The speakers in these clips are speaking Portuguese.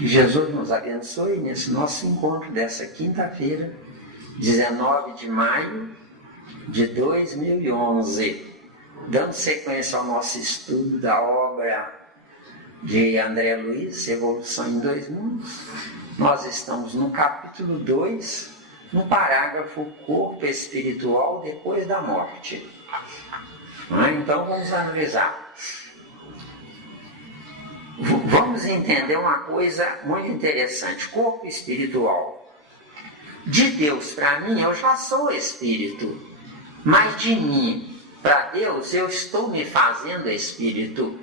Que Jesus nos abençoe nesse nosso encontro dessa quinta-feira, 19 de maio de 2011, dando sequência ao nosso estudo da obra de André Luiz, Evolução em Dois Mundos. Nós estamos no capítulo 2, no parágrafo Corpo Espiritual depois da morte. Então vamos analisar. Vamos entender uma coisa muito interessante. Corpo espiritual. De Deus para mim, eu já sou espírito. Mas de mim para Deus, eu estou me fazendo espírito.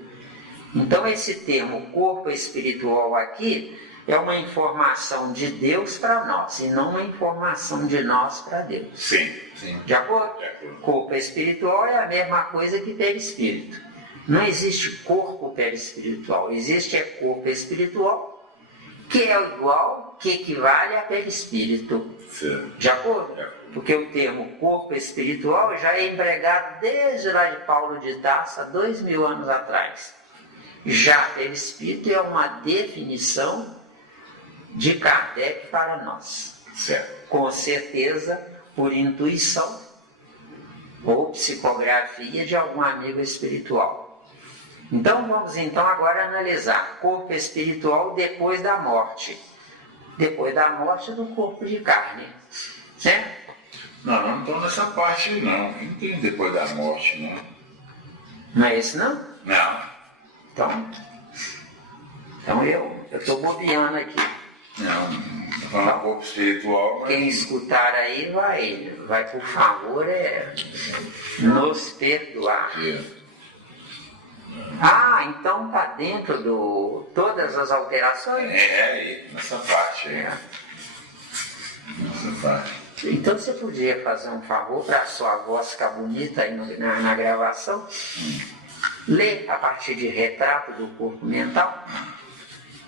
Então esse termo corpo espiritual aqui é uma informação de Deus para nós e não uma informação de nós para Deus. Sim, sim. De acordo? Corpo espiritual é a mesma coisa que perispírito. Não existe corpo perispiritual, existe corpo espiritual, que é igual, que equivale a perispírito. Sim. De acordo? Porque o termo corpo espiritual já é empregado desde lá de Paulo de Tarso, há 2000 anos atrás. Já perispírito é uma definição de Kardec para nós. Certo. Com certeza, por intuição ou psicografia de algum amigo espiritual. Então vamos agora analisar corpo espiritual depois da morte. Depois da morte do corpo de carne. Certo? Não estou nessa parte não. Não tem depois da morte, não. Não é esse não? Não. Então eu estou bobeando aqui. Não, falando corpo espiritual. Mas... Quem escutar aí vai por favor, nos perdoar. Então está dentro de todas as alterações? Aí, nessa parte aí. Nessa parte. Então você podia fazer um favor para a sua voz ficar bonita aí na gravação? Lê a partir de retrato do corpo mental,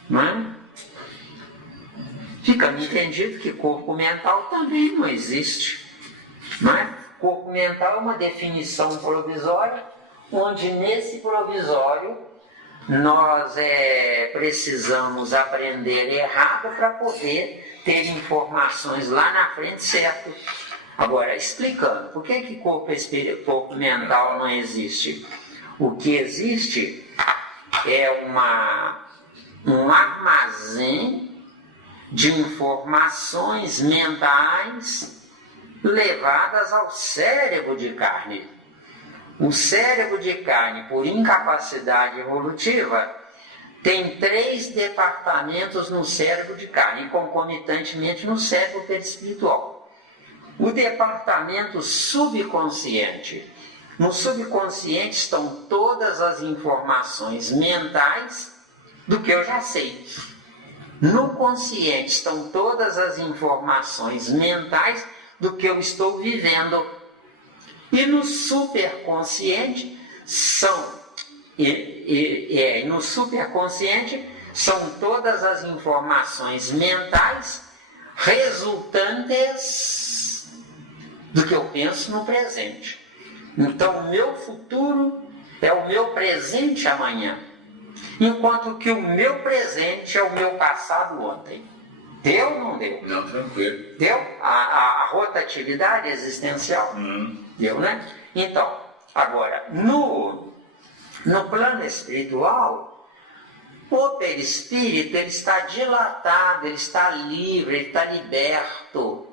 não é? Fica-me entendido que corpo mental também não existe, não é? Corpo mental é uma definição provisória, onde nesse provisório nós precisamos aprender errado para poder ter informações lá na frente certo. Agora, explicando, por que corpo mental não existe? O que existe é um armazém de informações mentais levadas ao cérebro de carne. O cérebro de carne, por incapacidade evolutiva, tem 3 departamentos no cérebro de carne, e concomitantemente no cérebro perispiritual. O departamento subconsciente. No subconsciente estão todas as informações mentais do que eu já sei. No consciente estão todas as informações mentais do que eu estou vivendo. E no superconsciente no superconsciente são todas as informações mentais resultantes do que eu penso no presente. Então, o meu futuro é o meu presente amanhã, enquanto que o meu presente é o meu passado ontem. Deu ou não deu? Não, tranquilo. Deu? A rotatividade existencial? Deu, né? Então, agora, no plano espiritual, o perispírito ele está dilatado, ele está livre, ele está liberto.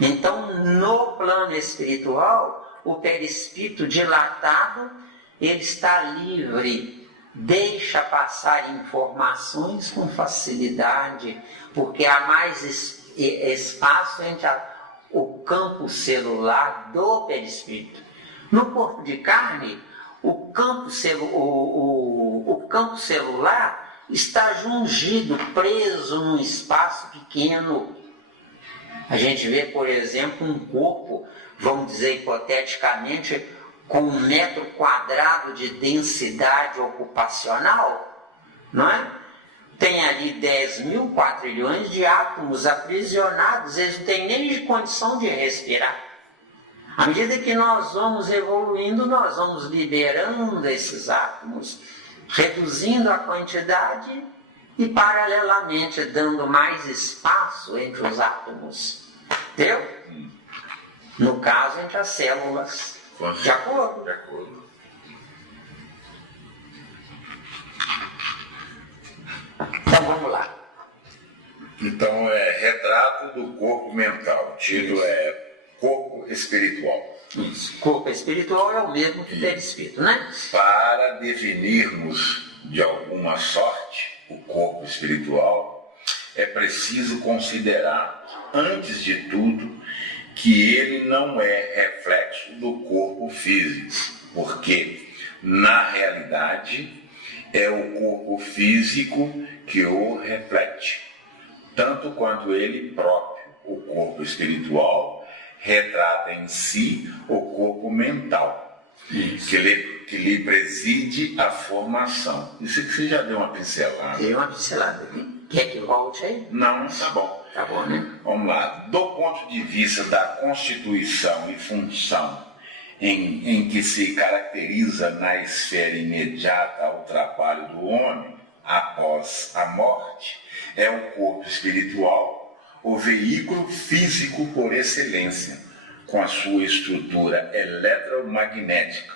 Então, no plano espiritual, o perispírito dilatado, ele está livre, deixa passar informações com facilidade, porque há mais espaço entre o campo celular do perispírito. No corpo de carne, o campo celular está jungido, preso num espaço pequeno. A gente vê, por exemplo, um corpo, vamos dizer hipoteticamente, com 1 metro quadrado de densidade ocupacional, não é? Tem ali 10.000 quatrilhões de átomos aprisionados, eles não têm nem condição de respirar. À medida que nós vamos evoluindo, nós vamos liberando esses átomos, reduzindo a quantidade e paralelamente dando mais espaço entre os átomos. Entendeu? No caso, entre as células. De acordo? De acordo. Então vamos lá. Então é retrato do corpo mental. O título é corpo espiritual. Isso. Corpo espiritual é o mesmo que perispírito, né? Para definirmos de alguma sorte o corpo espiritual, é preciso considerar, antes de tudo, que ele não é reflexo do corpo físico, porque, na realidade, é o corpo físico que o reflete, tanto quanto ele próprio, o corpo espiritual, retrata em si o corpo mental, que lhe preside a formação. Isso que você já deu uma pincelada. Deu uma pincelada aqui. Quer que volte aí? Não, tá bom. Tá bom, né? Vamos lá. Do ponto de vista da constituição e função em que se caracteriza na esfera imediata ao trabalho do homem, após a morte, é o corpo espiritual o veículo físico por excelência, com a sua estrutura eletromagnética,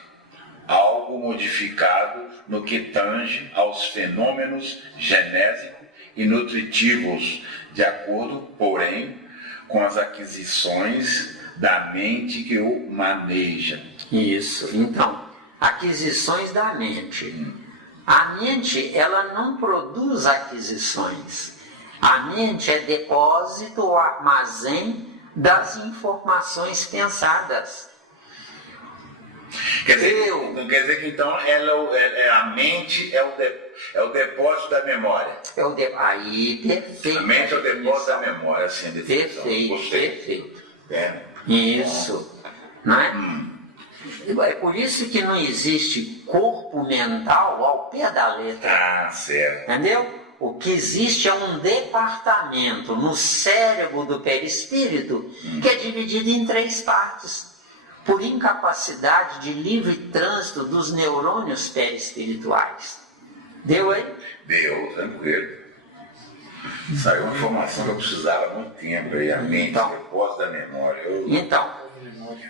algo modificado no que tange aos fenômenos genésicos e nutritivos, de acordo, porém, com as aquisições da mente que o maneja. Isso. Então, aquisições da mente. A mente, ela não produz aquisições. A mente é depósito ou armazém das informações pensadas. Quer dizer que então a mente é o depósito da memória. Aí, perfeito. A mente é o depósito da memória, assim, a definição. Perfeito, perfeito. É. Isso. Não é? É por isso que não existe corpo mental ao pé da letra. Ah, certo. Entendeu? O que existe é um departamento no cérebro do perispírito que é dividido em 3 partes, por incapacidade de livre trânsito dos neurônios perispirituais. Deu aí? Deu, tranquilo. Saiu uma informação que eu precisava há muito tempo aí, a mente, Então. depósito da memória. Então,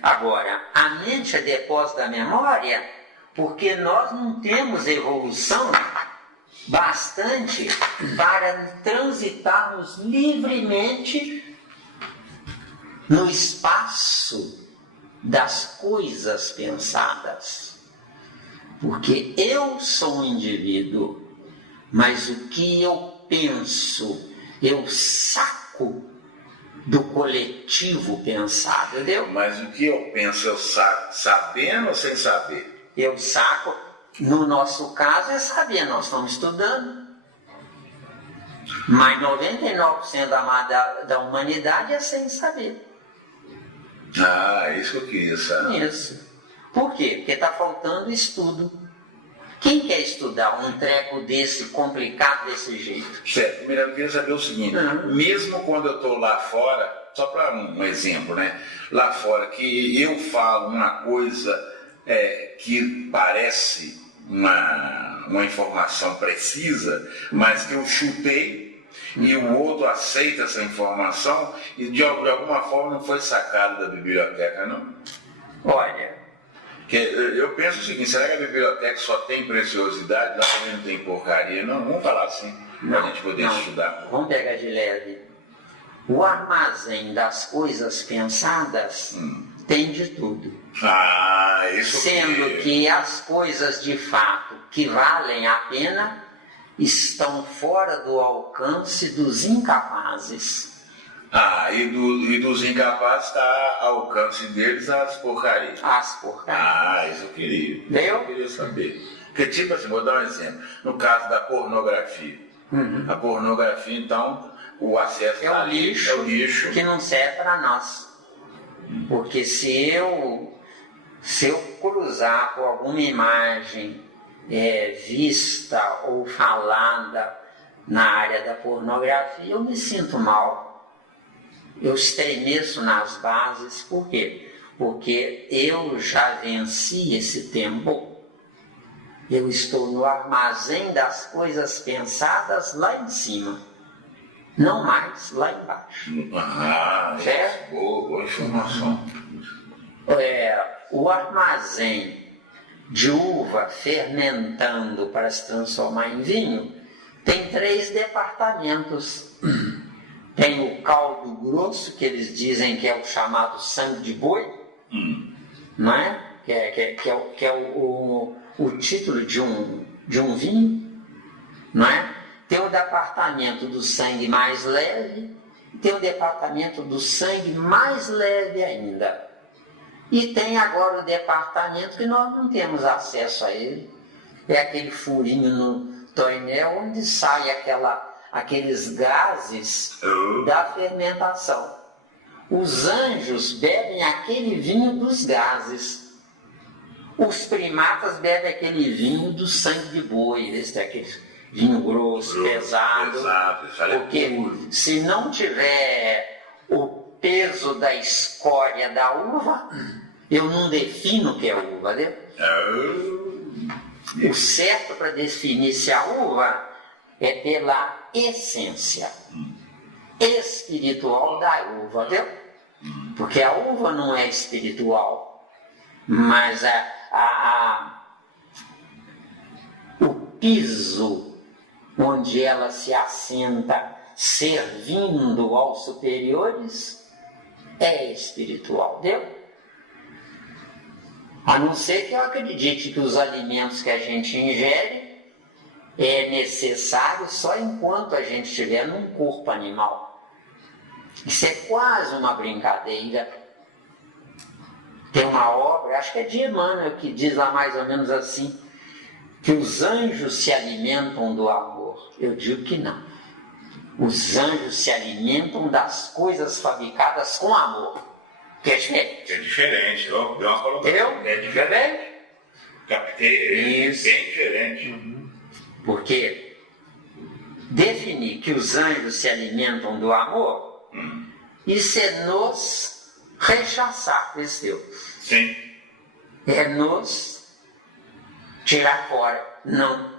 agora, a mente é depósito da memória porque nós não temos evolução bastante para transitarmos livremente no espaço das coisas pensadas. Porque eu sou um indivíduo, mas o que eu penso, eu saco do coletivo pensado, entendeu? Mas o que eu penso, eu saco sabendo ou sem saber? Eu saco, no nosso caso é saber, nós estamos estudando. Mas 99% da humanidade é sem saber. Ah, isso que eu queria saber. Isso. Por quê? Porque está faltando estudo. Quem quer estudar um treco desse complicado desse jeito? Certo, primeiro eu queria saber o seguinte, mesmo quando eu estou lá fora, só para um exemplo, né? Lá fora, que eu falo uma coisa que parece uma informação precisa, mas que eu chutei e o outro aceita essa informação e de alguma forma não foi sacado da biblioteca, não? Olha, Eu penso o seguinte, será que a biblioteca só tem preciosidade? Lá também não tem porcaria, não? Vamos falar assim, para a gente poder estudar. Vamos pegar de leve. O armazém das coisas pensadas tem de tudo. Ah, isso Sendo que as coisas de fato que valem a pena estão fora do alcance dos incapazes. Ah, e dos incapazes está ao alcance deles as porcarias. As porcarias. Ah, isso eu queria. Deu? Eu queria saber. Porque, tipo assim, vou dar um exemplo. No caso da pornografia. A pornografia, então, o acesso É o lixo, é o lixo. que não serve para nós. Porque se eu cruzar com alguma imagem vista ou falada na área da pornografia, eu me sinto mal. Eu estremeço nas bases. Por quê? Porque eu já venci esse tempo. Eu estou no armazém das coisas pensadas lá em cima, não mais lá embaixo. Certo? Boa informação. O armazém de uva fermentando para se transformar em vinho tem 3 departamentos. Tem o caldo grosso, que eles dizem que é o chamado sangue de boi, não é? Que é o título de um vinho, não é? Tem o departamento do sangue mais leve, tem o departamento do sangue mais leve ainda. E tem agora o departamento que nós não temos acesso a ele, é aquele furinho no toinel onde sai aqueles gases da fermentação. Os anjos bebem aquele vinho dos gases. Os primatas bebem aquele vinho do sangue de boi, aquele vinho grosso, pesado. Porque se não tiver o peso da escória da uva, eu não defino o que é uva, né? O certo para definir se a uva é pela essência espiritual da uva, viu? Porque a uva não é espiritual, mas o piso onde ela se assenta servindo aos superiores é espiritual, viu? A não ser que eu acredite que os alimentos que a gente ingere é necessário só enquanto a gente estiver num corpo animal. Isso é quase uma brincadeira. Tem uma obra, acho que é de Emmanuel, que diz lá mais ou menos assim, que os anjos se alimentam do amor. Eu digo que não. Os anjos se alimentam das coisas fabricadas com amor. Que é diferente. É diferente. Deu uma colocação. É diferente? Captei. Isso. Bem diferente. Porque definir que os anjos se alimentam do amor, isso é nos rechaçar, percebeu? Sim. É nos tirar fora. Não.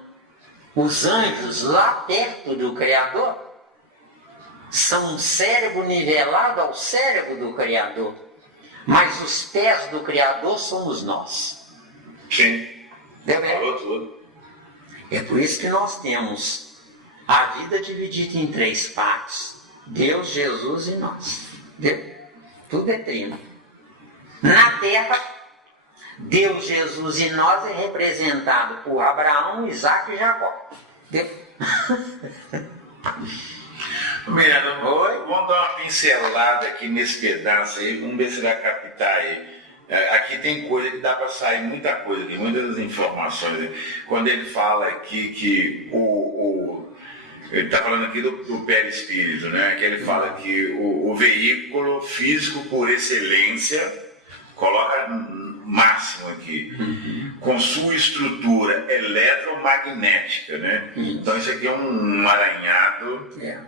Os anjos lá perto do Criador são um cérebro nivelado ao cérebro do Criador. Mas os pés do Criador somos nós. Sim. Deu bem? Falou tudo. É por isso que nós temos a vida dividida em 3 partes. Deus, Jesus e nós. Deu? Tudo é trino. Na Terra, Deus, Jesus e nós é representado por Abraão, Isaac e Jacó. Deu? Miranda, vamos dar uma pincelada aqui nesse pedaço aí, vamos ver se vai captar aí. Aqui tem coisa que dá para sair muita coisa, tem muitas informações. Quando ele fala aqui que ele está falando aqui do perispírito, né? Que ele fala que o veículo físico por excelência, coloca máximo aqui, com sua estrutura eletromagnética, né? Então isso aqui é um emaranhado. Né?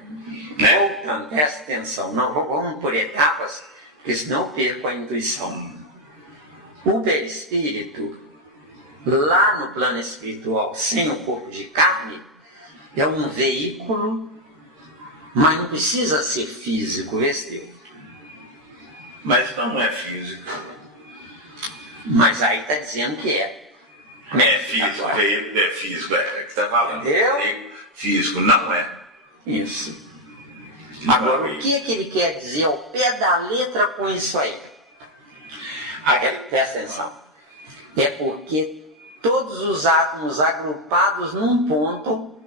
Voltando, presta atenção, não, vamos por etapas, porque senão eu perco a intuição. O perispírito, lá no plano espiritual, sem o corpo de carne, é um veículo, mas não precisa ser físico, vê. Mas não é físico. Mas aí está dizendo que é. É físico, veículo é físico, é que está falando. Veículo físico, não é. Isso. Agora, o que ele quer dizer ao pé da letra com isso aí? Presta atenção. É porque todos os átomos agrupados num ponto,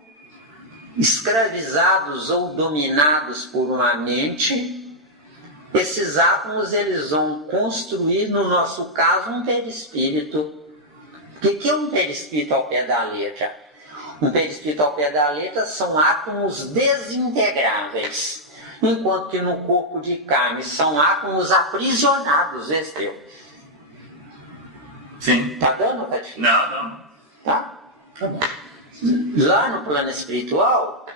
escravizados ou dominados por uma mente, esses átomos eles vão construir, no nosso caso, um perispírito. O que é um perispírito ao pé da letra? Um perispírito ao pé da letra são átomos desintegráveis, enquanto que no corpo de carne são átomos aprisionados, Esteu. Sim. Tá dando, Tati? Não. Tá? Tá bom. Lá no plano espiritual,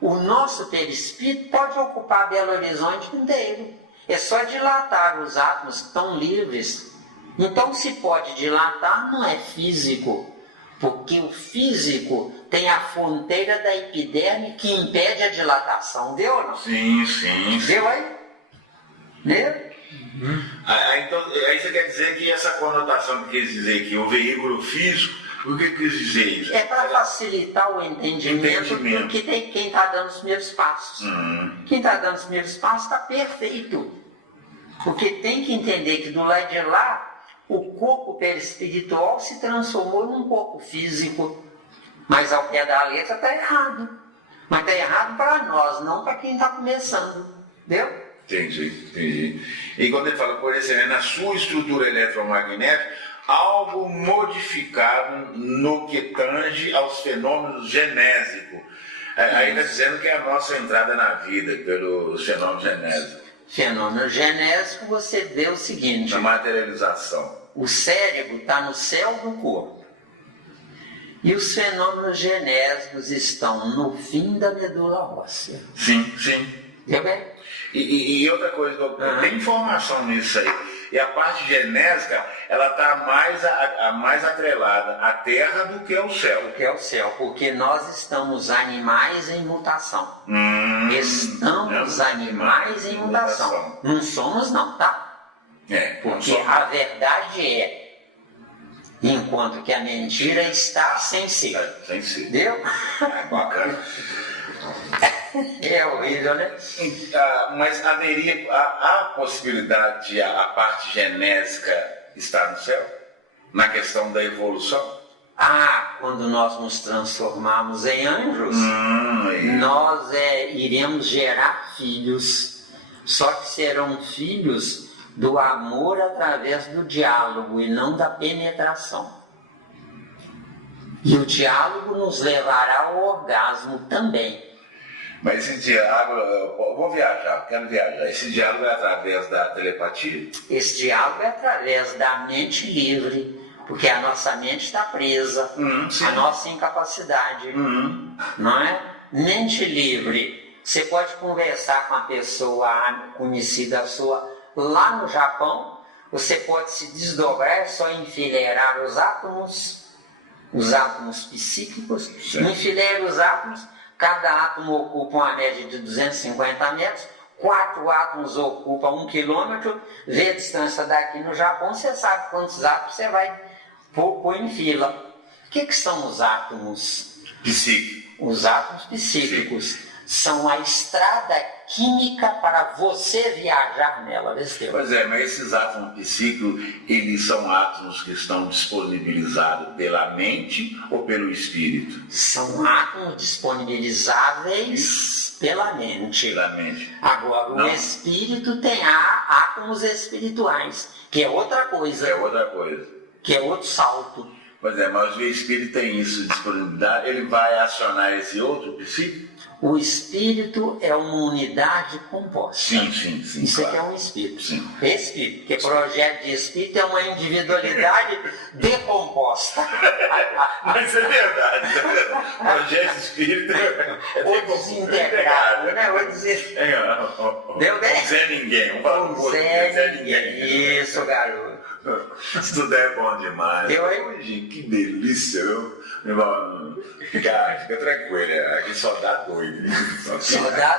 o nosso perispírito pode ocupar Belo Horizonte inteiro. É só dilatar os átomos que estão livres. Então, se pode dilatar, não é físico. Porque o físico tem a fronteira da epiderme que impede a dilatação. Deu ou não? Sim, sim. Deu aí? Deu? Então, aí você quer dizer que essa conotação que quis dizer que o veículo físico, o que quis dizer isso? É para facilitar o entendimento do que tem quem está dando os primeiros passos. Quem está dando os primeiros passos está perfeito. Porque tem que entender que do lado de lá, o corpo perispiritual se transformou num corpo físico. Mas ao pé da letra está errado. Mas está errado para nós, não para quem está começando. Entendeu? Entendi. E quando ele fala, por exemplo, na sua estrutura eletromagnética, algo modificado no que tange aos fenômenos genésicos. Aí está dizendo que é a nossa entrada na vida pelos fenômenos genésicos. Fenômeno genésico, você vê o seguinte: na materialização. O cérebro está no céu do corpo. E os fenômenos genésicos estão no fim da medula óssea. Sim. Entendeu bem? E outra coisa, tem informação nisso aí. E a parte genésica, ela está mais atrelada à Terra do que ao céu. Do que ao céu, porque nós estamos animais em mutação. Estamos animais em mutação. Não somos não, tá? Porque a verdade é, enquanto que a mentira está sem ser. Sem ser. Entendeu? Bacana. É horrível, né? Mas haveria a possibilidade de a parte genésica estar no céu? Na questão da evolução? Quando nós nos transformarmos em anjos, nós iremos gerar filhos. Só que serão filhos do amor através do diálogo e não da penetração. E o diálogo nos levará ao orgasmo também. Mas esse diálogo, eu quero viajar. Esse diálogo é através da telepatia? Esse diálogo é através da mente livre, porque a nossa mente está presa, a nossa incapacidade, não é? Mente livre. Você pode conversar com a pessoa conhecida sua lá no Japão, você pode se desdobrar, é só enfileirar os átomos psíquicos, enfileira os átomos. Cada átomo ocupa uma média de 250 metros, 4 átomos ocupam 1 quilômetro, vê a distância daqui no Japão, você sabe quantos átomos você vai pôr em fila. O que são os átomos psíquicos? Os átomos psíquicos são a estrada química para você viajar nela. Pois é, mas esses átomos psíquicos, eles são átomos que estão disponibilizados pela mente ou pelo espírito? São átomos disponibilizáveis pela mente. Agora, o espírito tem átomos espirituais, que é outra coisa. Que é outro salto. Pois é, mas o espírito tem isso, disponibilidade, ele vai acionar esse outro psíquico? O espírito é uma unidade composta. Sim. Isso claro. aqui é um espírito. Sim. Espírito, porque projeto de espírito é uma individualidade decomposta. Mas é verdade. Projeto de espírito ou desintegrado, né? Deu bem? Zé Ninguém. Zé Ninguém. Isso, garoto. Estudar é bom demais. Que delícia, viu? Fica tranquilo, aqui só dá doido. Só dá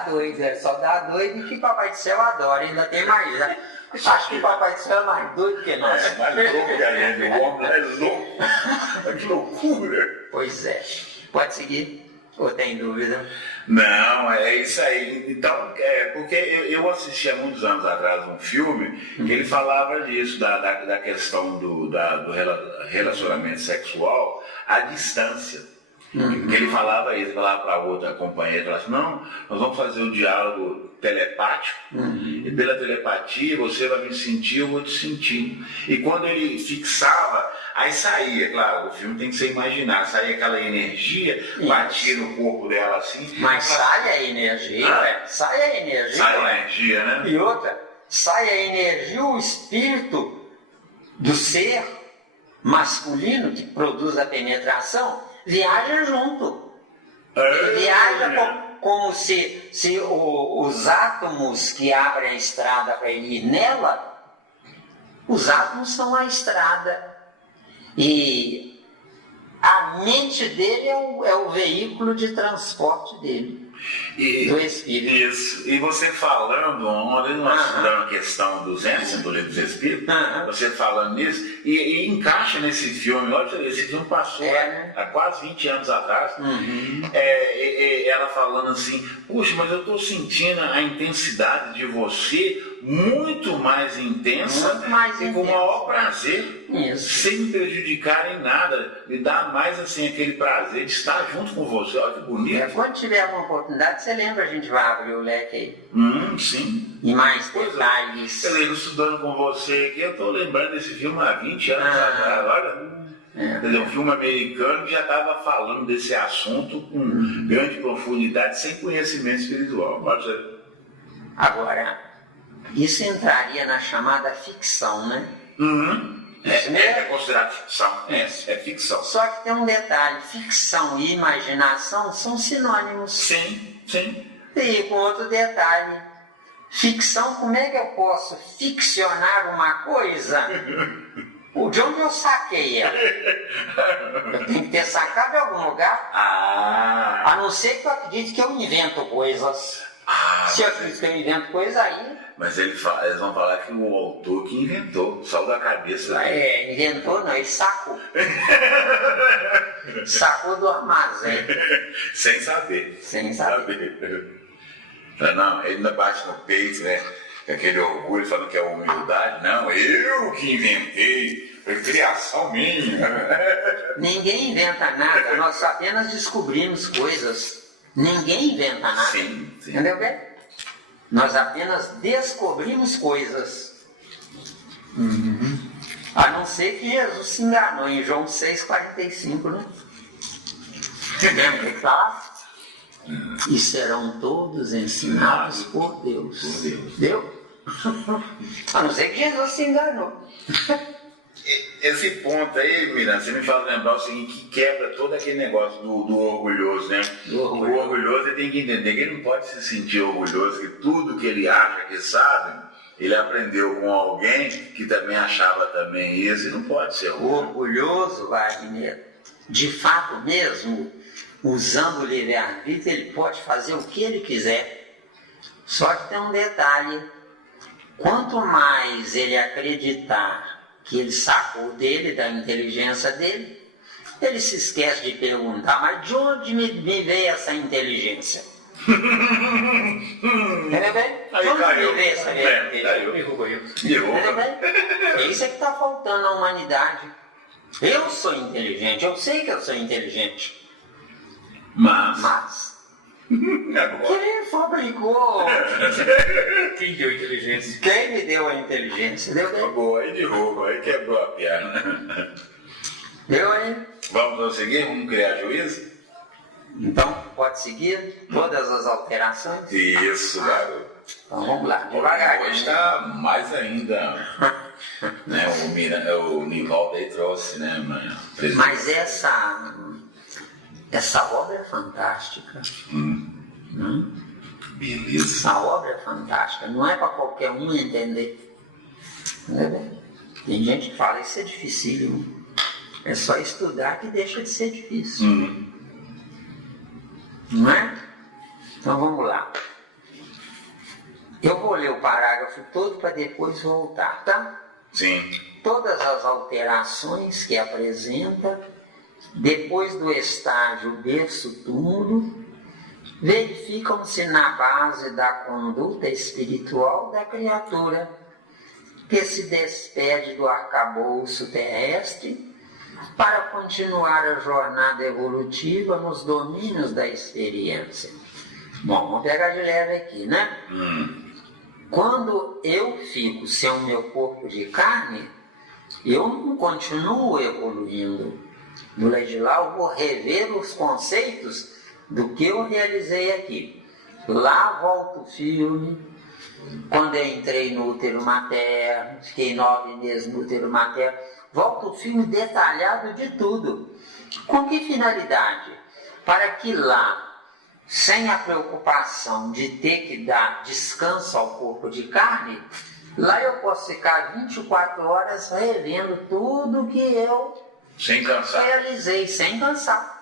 doido e que Papai do Céu adora, ainda tem mais. Né? Acho que Papai do Céu é mais doido que nós. É mais louco que a gente, o homem é louco. Que loucura. Pois é. Pode seguir? Ou tem dúvida? Não, é isso aí. Então, porque eu assisti há muitos anos atrás um filme que ele falava disso, da questão do relacionamento sexual à distância. Que ele falava isso, falava para outra companheira, falava assim, não, nós vamos fazer um diálogo telepático, e pela telepatia você vai me sentir, eu vou te sentir. E quando ele fixava, aí saía, claro, o filme tem que ser imaginado, saía aquela energia, batia no corpo dela assim. Mas sai a energia, sai a energia. Sai a energia, né? E outra, sai a energia, o espírito do ser masculino que produz a penetração, viaja junto. Ele viaja como se os átomos que abrem a estrada para ele ir nela, os átomos são a estrada. E A mente dele é o veículo de transporte dele, do espírito. Isso. E você falando, onde nós estudamos a questão 200 do Livro dos Espíritos, você falando nisso, e encaixa nesse filme, olha, esse filme passou há quase 20 anos atrás, ela falando assim, puxa, mas eu estou sentindo a intensidade de você muito mais intensa e com o maior prazer, sem prejudicar em nada, me dá mais assim aquele prazer de estar junto com você. Olha que bonito. Quando tiver uma oportunidade, você lembra, a gente vai abrir o leque aí. Sim. E mais detalhes. Eu lembro, estudando com você aqui, eu estou lembrando desse filme há 20 anos atrás. Olha, um filme americano que já estava falando desse assunto com grande profundidade, sem conhecimento espiritual. Agora, isso entraria na chamada ficção, né? É considerado ficção. É ficção. Só que tem um detalhe, ficção e imaginação são sinônimos. Sim. E com outro detalhe, ficção, como é que eu posso ficcionar uma coisa? De onde eu saquei ela? Eu tenho que ter sacado em algum lugar. A não ser que eu acredite que eu invento coisas. Se eu acredito que eu invento coisas, aí... Mas eles vão falar que o autor que inventou, saiu da cabeça. Inventou não, ele sacou. Sacou do armazém. Sem saber. Não, ele ainda bate no peito, né? Aquele orgulho falando que é humildade. Não, eu que inventei, foi criação minha. Ninguém inventa nada, nós apenas descobrimos coisas. Ninguém inventa nada. Sim. Entendeu bem? Nós apenas descobrimos coisas. A não ser que Jesus se enganou em João 6,45, né? Lembra que fala? E serão todos ensinados por Deus. Deu? A não ser que Jesus se enganou. Esse ponto aí, Miranda, você me faz lembrar o seguinte, que quebra todo aquele negócio do orgulhoso, né? O orgulhoso ele tem que entender que ele não pode se sentir orgulhoso, que tudo que ele acha que sabe, ele aprendeu com alguém que também achava também isso, e não pode ser orgulhoso, Wagner. De fato mesmo, usando o livre-arbítrio, ele pode fazer o que ele quiser. Só que tem um detalhe, quanto mais ele acreditar que ele sacou dele, da inteligência dele, ele se esquece de perguntar, mas de onde me veio essa inteligência? Entendeu bem? De onde me veio essa inteligência? Entendeu bem? Isso é que está faltando à humanidade. Eu sou inteligente, eu sei que eu sou inteligente. Mas quem fabricou? Quem deu inteligência? Quem me deu a inteligência? Deu bem? Boa, aí derrubou, aí quebrou a perna. Deu aí? Vamos seguir? Vamos criar juízo? Então, pode seguir todas as alterações? Isso, garoto. Então vamos lá, devagar. Hoje está mais ainda. Né, o Nivaldo aí trouxe, né, mano? Mas essa obra é fantástica. Beleza. A obra é fantástica, não é para qualquer um entender. Tem gente que fala, isso é dificílimo. É só estudar que deixa de ser difícil. Não é? Então vamos lá. Eu vou ler o parágrafo todo para depois voltar, tá? Sim. Todas as alterações que apresenta depois do estágio berço-túmulo, verificam-se na base da conduta espiritual da criatura, que se despede do arcabouço terrestre para continuar a jornada evolutiva nos domínios da experiência. Bom, vamos pegar de leve aqui, né? Quando eu fico sem o meu corpo de carne, eu não continuo evoluindo. No lado de lá eu vou rever os conceitos do que eu realizei aqui. Lá volta o filme, quando eu entrei no útero materno, fiquei 9 meses no útero materno, volta o filme detalhado de tudo. Com que finalidade? Para que lá, sem a preocupação de ter que dar descanso ao corpo de carne, lá eu posso ficar 24 horas revendo tudo que eu Sem cansar. Realizei sem cansar.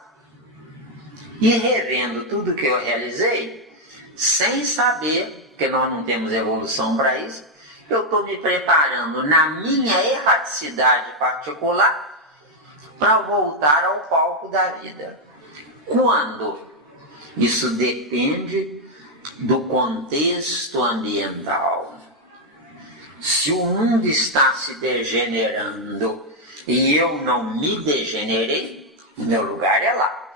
E revendo tudo que eu realizei, sem saber, porque nós não temos evolução para isso, eu estou me preparando na minha erraticidade particular para voltar ao palco da vida. Quando? Isso depende do contexto ambiental. Se o mundo está se degenerando e eu não me degenerei, o meu lugar é lá.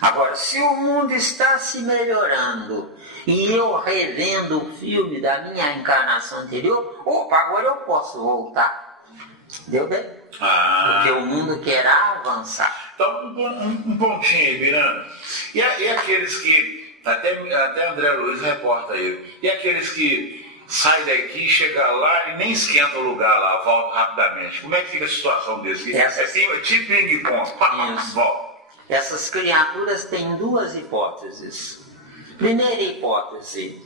Agora, se o mundo está se melhorando e eu revendo o filme da minha encarnação anterior, opa, agora eu posso voltar. Deu bem? Porque o mundo querá avançar. Então, um pontinho aí, Miranda. E aqueles que, até André Luiz reporta aí, e aqueles que saem daqui, chegam lá e nem esquenta o lugar lá, volta rapidamente. Como é que fica a situação desse? É tipo ping-pong, volta. Essas criaturas têm duas hipóteses. Primeira hipótese,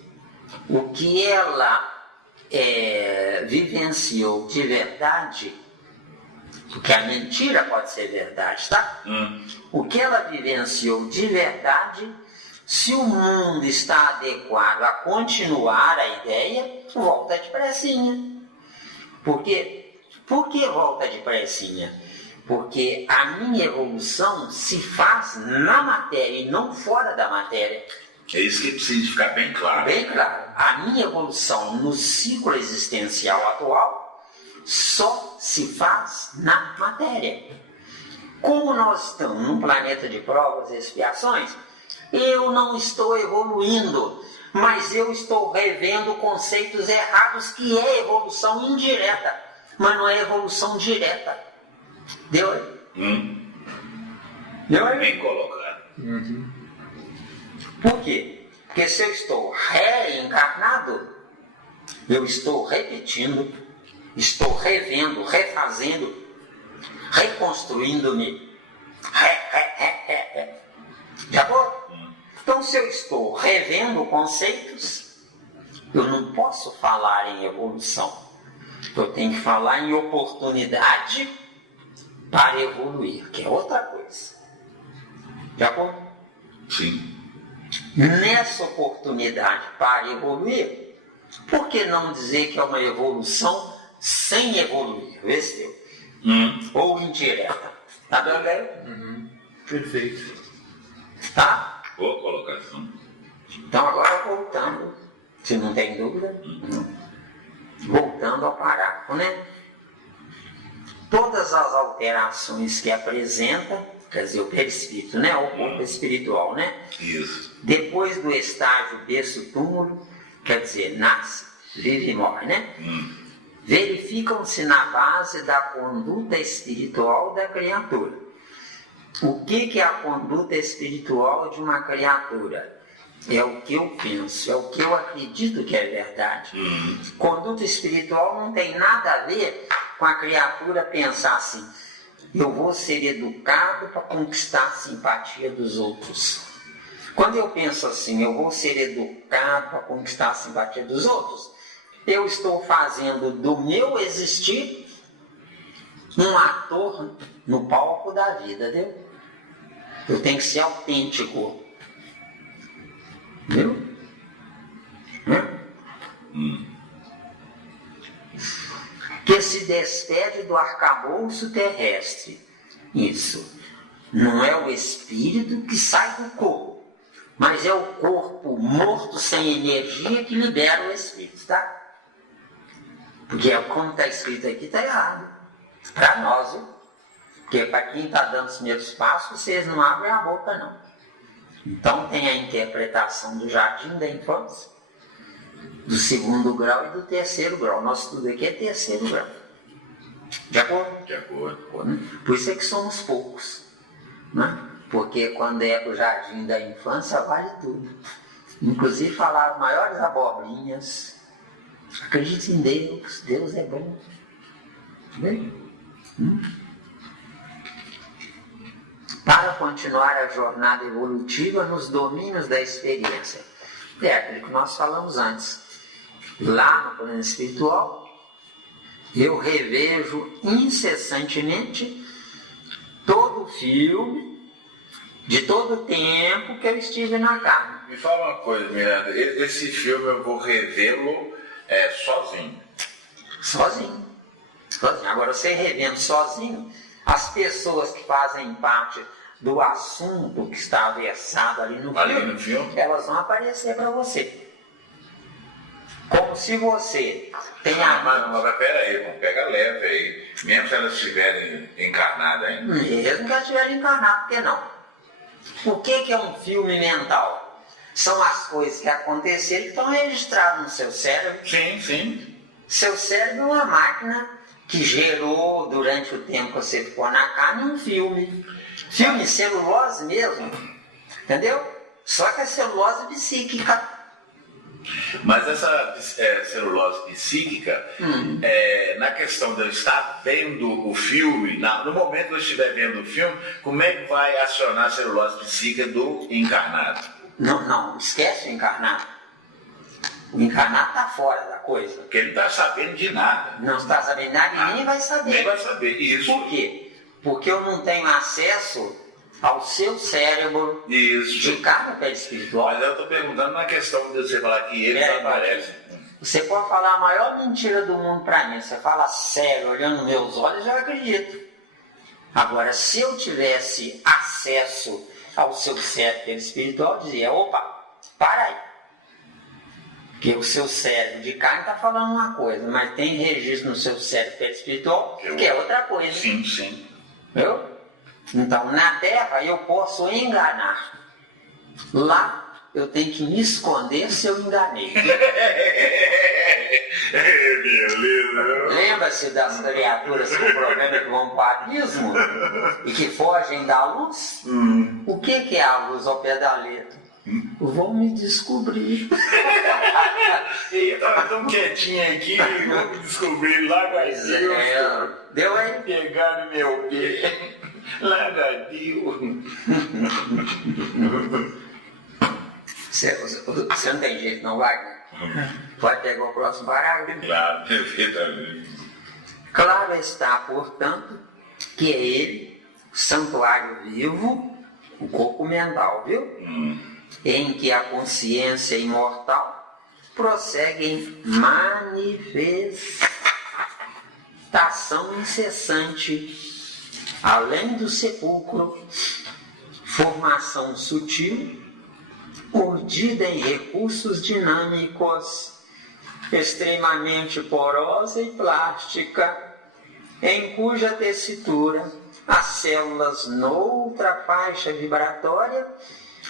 o que ela vivenciou de verdade, porque a mentira pode ser verdade, tá? O que ela vivenciou de verdade, se o mundo está adequado a continuar a ideia, volta depressinha. Por quê? Por que volta depressinha? Porque a minha evolução se faz na matéria e não fora da matéria. É isso que precisa ficar bem claro. Bem claro. A minha evolução no ciclo existencial atual só se faz na matéria. Como nós estamos num planeta de provas e expiações, eu não estou evoluindo, mas eu estou revendo conceitos errados, que é evolução indireta, mas não é evolução direta. Deu aí? Deu aí? Bem colocado. Por quê? Porque se eu estou reencarnado, eu estou repetindo, estou revendo, refazendo, reconstruindo-me. De acordo? Então, se eu estou revendo conceitos, eu não posso falar em evolução. Eu tenho que falar em oportunidade para evoluir, que é outra coisa. De acordo? Sim. Nessa oportunidade para evoluir, por que não dizer que é uma evolução sem evoluir? Vê se deu. Ou indireta. Tá bem, velho? Perfeito. Tá? Boa colocação. Então, agora voltando, se não tem dúvida, voltando ao parágrafo, né? Todas as alterações que apresenta, quer dizer, o perispírito, né? O corpo espiritual, né? Isso. Depois do estágio berço-túmulo, quer dizer, nasce, vive e morre, né? Verificam-se na base da conduta espiritual da criatura. O que é a conduta espiritual de uma criatura? É o que eu penso, é o que eu acredito que é verdade. Conduta espiritual não tem nada a ver com a criatura pensar assim: eu vou ser educado para conquistar a simpatia dos outros. Quando eu penso assim, eu vou ser educado para conquistar a simpatia dos outros, eu estou fazendo do meu existir um ator no palco da vida, entendeu? Eu tenho que ser autêntico. Viu? Que se despede do arcabouço terrestre. Isso. Não é o espírito que sai do corpo, mas é o corpo morto sem energia que libera o espírito, tá? Porque como está escrito aqui, está errado. Para nós, viu? Porque para quem está dando os primeiros passos, vocês não abrem a boca, não. Então tem a interpretação do jardim da infância, do segundo grau e do terceiro grau. Nosso estudo aqui é terceiro grau. De acordo? De acordo. Por isso é que somos poucos, né? Porque quando é do jardim da infância, vale tudo. Inclusive falar as maiores abobrinhas. Acredite em Deus, Deus é bom. Bem? Para continuar a jornada evolutiva nos domínios da experiência. É aquilo que nós falamos antes. Lá no plano espiritual, eu revejo incessantemente filme de todo o tempo que eu estive na carne. Me fala uma coisa, Miranda, esse filme eu vou revê-lo sozinho. Sozinho. Agora, você revendo sozinho, as pessoas que fazem parte do assunto que está versado ali no filme, elas vão aparecer para você. Como se você tenha... Mas peraí, vamos pegar leve aí. Mesmo se elas estiverem encarnadas ainda. Mesmo que elas estiverem encarnadas, por que não? O que é um filme mental? São as coisas que aconteceram que estão registradas no seu cérebro. Sim, sim. Seu cérebro é uma máquina que gerou, durante o tempo que você ficou na carne, um filme. Filme celulose mesmo. Entendeu? Só que é celulose psíquica. Mas essa celulose psíquica, na questão de eu estar vendo o filme, no momento que eu estiver vendo o filme, como é que vai acionar a celulose psíquica do encarnado? Não, esquece o encarnado. O encarnado está fora da coisa. Porque ele não está sabendo de nada. Não está sabendo nada e nem vai saber. Nem vai saber, isso. Por quê? Porque eu não tenho acesso ao seu cérebro de carne perispiritual. Mas eu estou perguntando na questão de você falar que ele aparece. Você pode falar a maior mentira do mundo para mim. Você fala sério, olhando nos meus olhos, eu acredito. Agora, se eu tivesse acesso ao seu cérebro perispiritual, eu dizia, opa, para aí. Porque o seu cérebro de carne está falando uma coisa, mas tem registro no seu cérebro perispiritual que é outra coisa. Sim, sim. Viu? Então, na Terra eu posso enganar. Lá eu tenho que me esconder se eu enganei. Beleza. Lembra-se das criaturas com problema que vão para o abismo e que fogem da luz? O que é a luz ao pé da letra? Vão me descobrir. Estava tão quietinho aqui, vão me descobrir lá, mas deu aí? Pegaram meu pé. Lagadio. Você não tem jeito, não, Wagner? Pode pegar o próximo parágrafo? Claro, perfeitamente. Claro está, portanto, que é ele, o santuário vivo, o corpo mental, viu? Em que a consciência imortal prossegue em manifestação incessante, além do sepulcro, formação sutil, urdida em recursos dinâmicos, extremamente porosa e plástica, em cuja tessitura as células noutra faixa vibratória,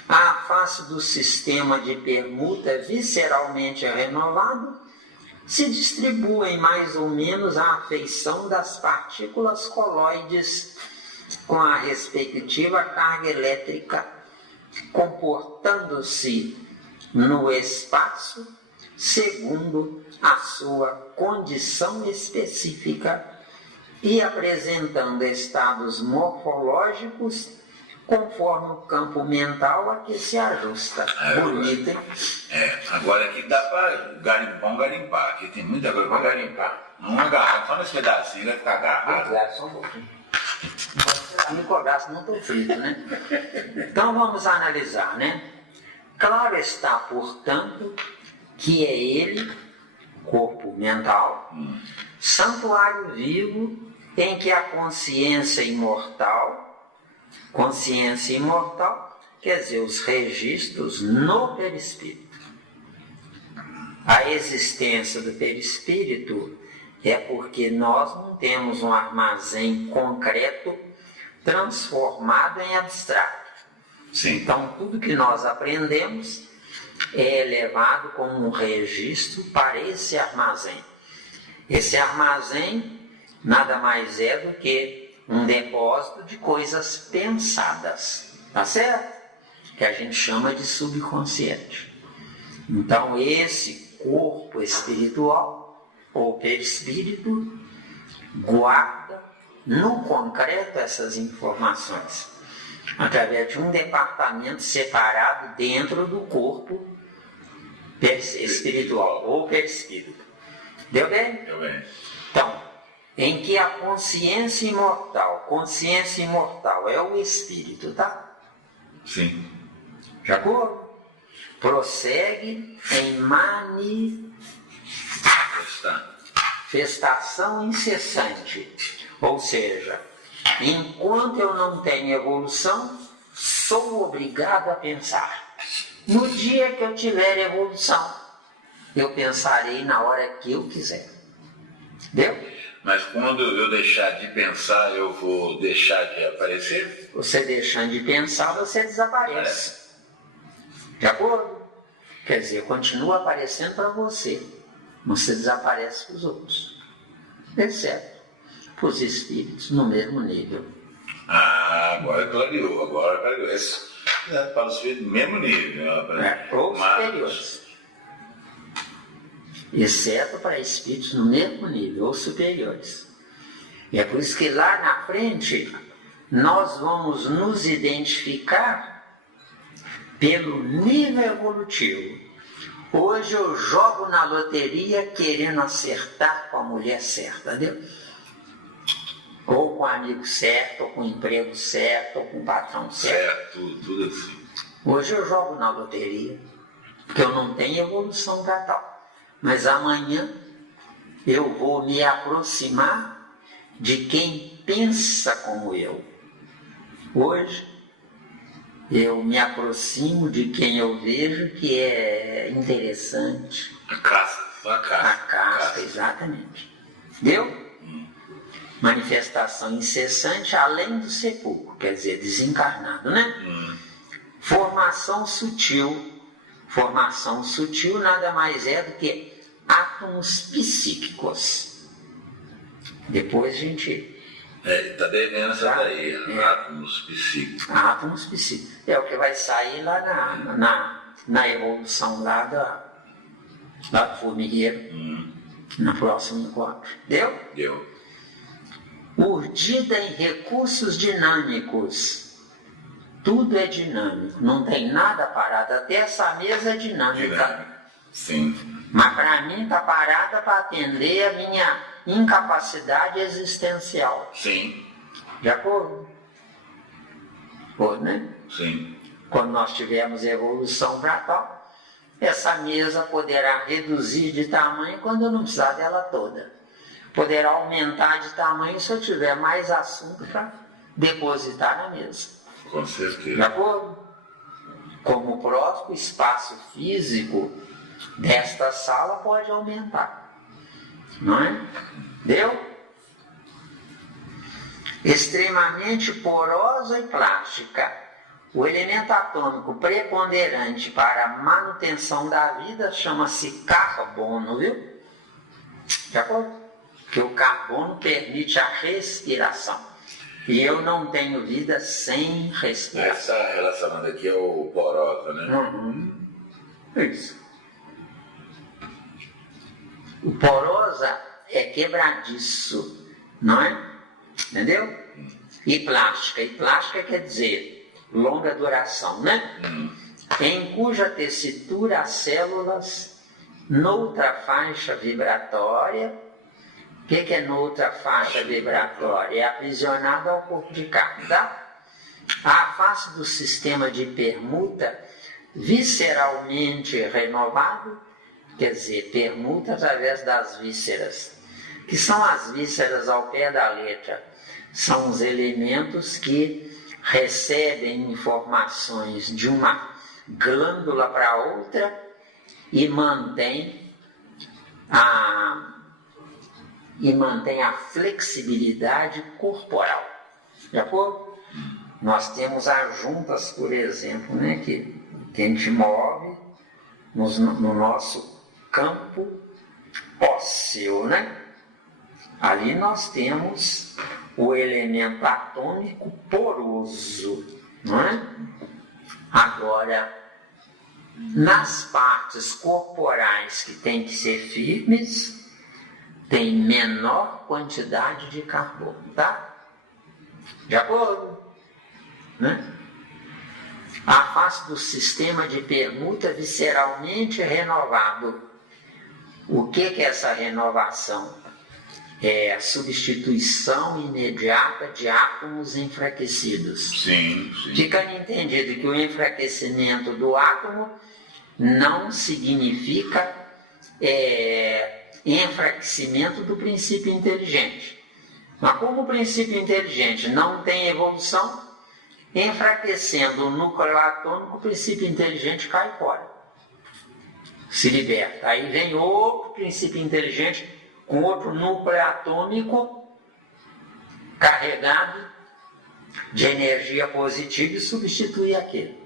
à face do sistema de permuta visceralmente renovado, se distribuem mais ou menos à afeição das partículas coloides com a respectiva carga elétrica, comportando-se no espaço segundo a sua condição específica e apresentando estados morfológicos conforme o campo mental a que se ajusta. Bonito, hein? Agora aqui dá para garimpar. Aqui tem muita coisa para garimpar. Não agarrar, só nesse pedacinho vai ficar agarrado. Claro, só um pouquinho. Você me cobrar, senão estou frito, né? Então vamos analisar, né? Claro está, portanto, que é ele, corpo mental, santuário vivo em que a consciência imortal quer dizer, os registros no perispírito. A existência do perispírito é porque nós não temos um armazém concreto transformado em abstrato. Sim. Então, tudo que nós aprendemos é levado como um registro para esse armazém. Esse armazém nada mais é do que um depósito de coisas pensadas, tá certo? Que a gente chama de subconsciente. Então, esse corpo espiritual, ou perispírito, guarda no concreto essas informações, através de um departamento separado dentro do corpo espiritual, ou perispírito. Deu bem? Deu bem. Então, em que a consciência imortal é o espírito, tá? Sim. De acordo? Prossegue em manifestação incessante. Ou seja, enquanto eu não tenho evolução, sou obrigado a pensar. No dia que eu tiver evolução, eu pensarei na hora que eu quiser. Entendeu? Mas quando eu deixar de pensar, eu vou deixar de aparecer? Você deixando de pensar, você desaparece. De acordo? Quer dizer, continua aparecendo para você, mas você desaparece para os outros. Exceto para os espíritos no mesmo nível. Agora clareou. Isso é para os espíritos no mesmo nível. Ou superiores. Exceto para espíritos no mesmo nível, ou superiores. E é por isso que lá na frente, nós vamos nos identificar pelo nível evolutivo. Hoje eu jogo na loteria querendo acertar com a mulher certa, entendeu? Ou com o amigo certo, ou com o emprego certo, ou com o patrão certo. Tudo assim. Hoje eu jogo na loteria, porque eu não tenho evolução para tal. Mas amanhã eu vou me aproximar de quem pensa como eu. Hoje eu me aproximo de quem eu vejo que é interessante. A casca, exatamente. Entendeu? Manifestação incessante além do sepulcro, quer dizer, desencarnado, né? Formação sutil. Formação sutil nada mais é do que átomos psíquicos. Depois a gente... Está devendo essa daí, átomos psíquicos. Átomos psíquicos. É o que vai sair lá na evolução lá do formigueiro, no próximo encontro. Deu? Urdida em recursos dinâmicos. Tudo é dinâmico, não tem nada parado. Até essa mesa é dinâmica. Sim. Mas para mim está parada para atender a minha incapacidade existencial. Sim. De acordo? Pode, né? Sim. Quando nós tivermos evolução para tal, essa mesa poderá reduzir de tamanho quando eu não precisar dela toda. Poderá aumentar de tamanho se eu tiver mais assunto para depositar na mesa. Com certeza. De acordo? Como o próprio espaço físico desta sala pode aumentar. Não é? Deu? Extremamente porosa e plástica. O elemento atômico preponderante para a manutenção da vida chama-se carbono, viu? De acordo? Que o carbono permite a respiração. E eu não tenho vida sem respiração. Essa relacionada aqui é o porosa, né? Isso. O porosa é quebradiço, não é? Entendeu? E plástica quer dizer longa duração, né? Em cuja tessitura as células, noutra faixa vibratória. O que é noutra faixa vibratória? É aprisionado ao corpo de carne, tá? A face do sistema de permuta visceralmente renovado, quer dizer, permuta através das vísceras. Que são as vísceras ao pé da letra? São os elementos que recebem informações de uma glândula para outra e mantém a flexibilidade corporal. De acordo? Nós temos as juntas, por exemplo, né, que a gente move no nosso campo ósseo, né? Ali nós temos o elemento atômico poroso, não é? Agora, nas partes corporais que têm que ser firmes, tem menor quantidade de carbono, tá? De acordo? Né? A face do sistema de permuta visceralmente renovado. O que é essa renovação? é a substituição imediata de átomos enfraquecidos. Sim, sim. Fica entendido que o enfraquecimento do átomo não significa enfraquecimento do princípio inteligente. Mas como o princípio inteligente não tem evolução, enfraquecendo o núcleo atômico, o princípio inteligente cai fora. Se liberta. Aí vem outro princípio inteligente com outro núcleo atômico carregado de energia positiva e substitui aquele.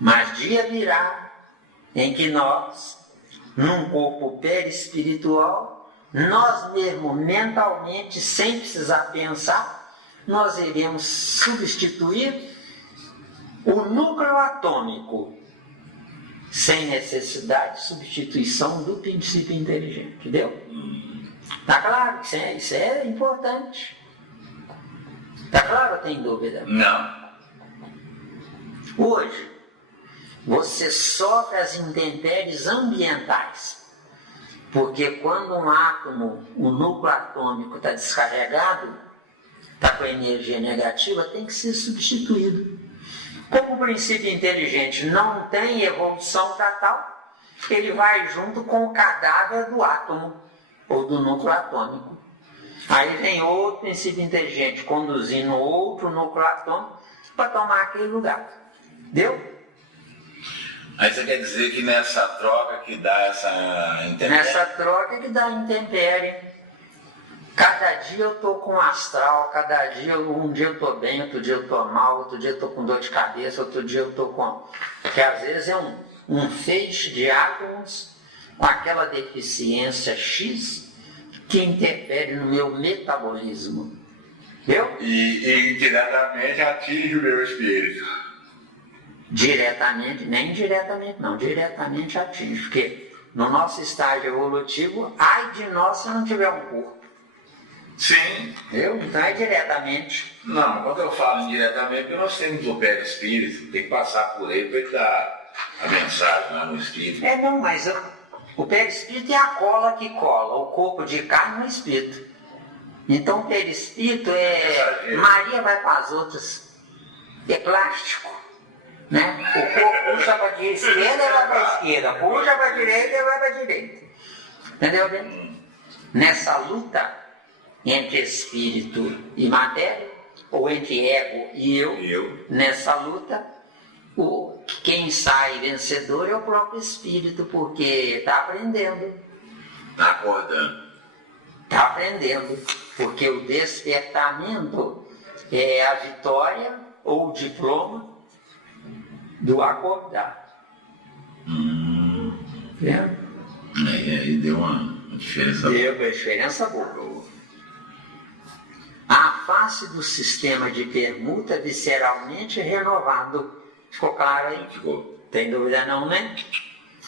Mas dia virá em que nós, num corpo perispiritual, nós mesmo mentalmente, sem precisar pensar, nós iremos substituir o núcleo atômico sem necessidade de substituição do princípio inteligente, entendeu? Tá claro que isso é importante. Tá claro ou tem dúvida? Não. Hoje, você sofre as intempéries ambientais, porque quando um átomo, o núcleo atômico está descarregado, está com energia negativa, tem que ser substituído. Como o princípio inteligente não tem evolução para tal, ele vai junto com o cadáver do átomo, ou do núcleo atômico. Aí vem outro princípio inteligente conduzindo outro núcleo atômico para tomar aquele lugar. Deu? Aí você quer dizer que nessa troca que dá essa intempérie? Nessa troca que dá intempérie. Cada dia eu estou com astral, cada dia, um dia eu estou bem, outro dia eu estou mal, outro dia eu estou com dor de cabeça, outro dia eu estou com... Porque às vezes é um feixe de átomos com aquela deficiência X que interfere no meu metabolismo. Viu? E indiretamente atinge o meu espírito. Diretamente, nem indiretamente não, diretamente atinge, porque no nosso estágio evolutivo, ai de nós se não tiver um corpo. Sim. Então é diretamente. Não, quando eu falo indiretamente, porque nós temos o perispírito, tem que passar por ele para ele dar a mensagem lá no espírito. Não, mas o perispírito é a cola que cola, o corpo de carne no espírito. Então o perispírito Maria vai para as outras, é plástico. Né? O corpo puxa para a esquerda e vai para a esquerda, puxa para a direita e vai para a direita. Entendeu? Nessa luta entre espírito e matéria, ou entre ego e eu, nessa luta, quem sai vencedor é o próprio espírito, porque está aprendendo. Está acordando. Está aprendendo, porque o despertamento é a vitória ou o diploma do acordar. Aí deu uma diferença boa. Deu uma diferença boa. A face do sistema de permuta visceralmente renovado. Ficou claro aí? Ficou. Tem dúvida não, né?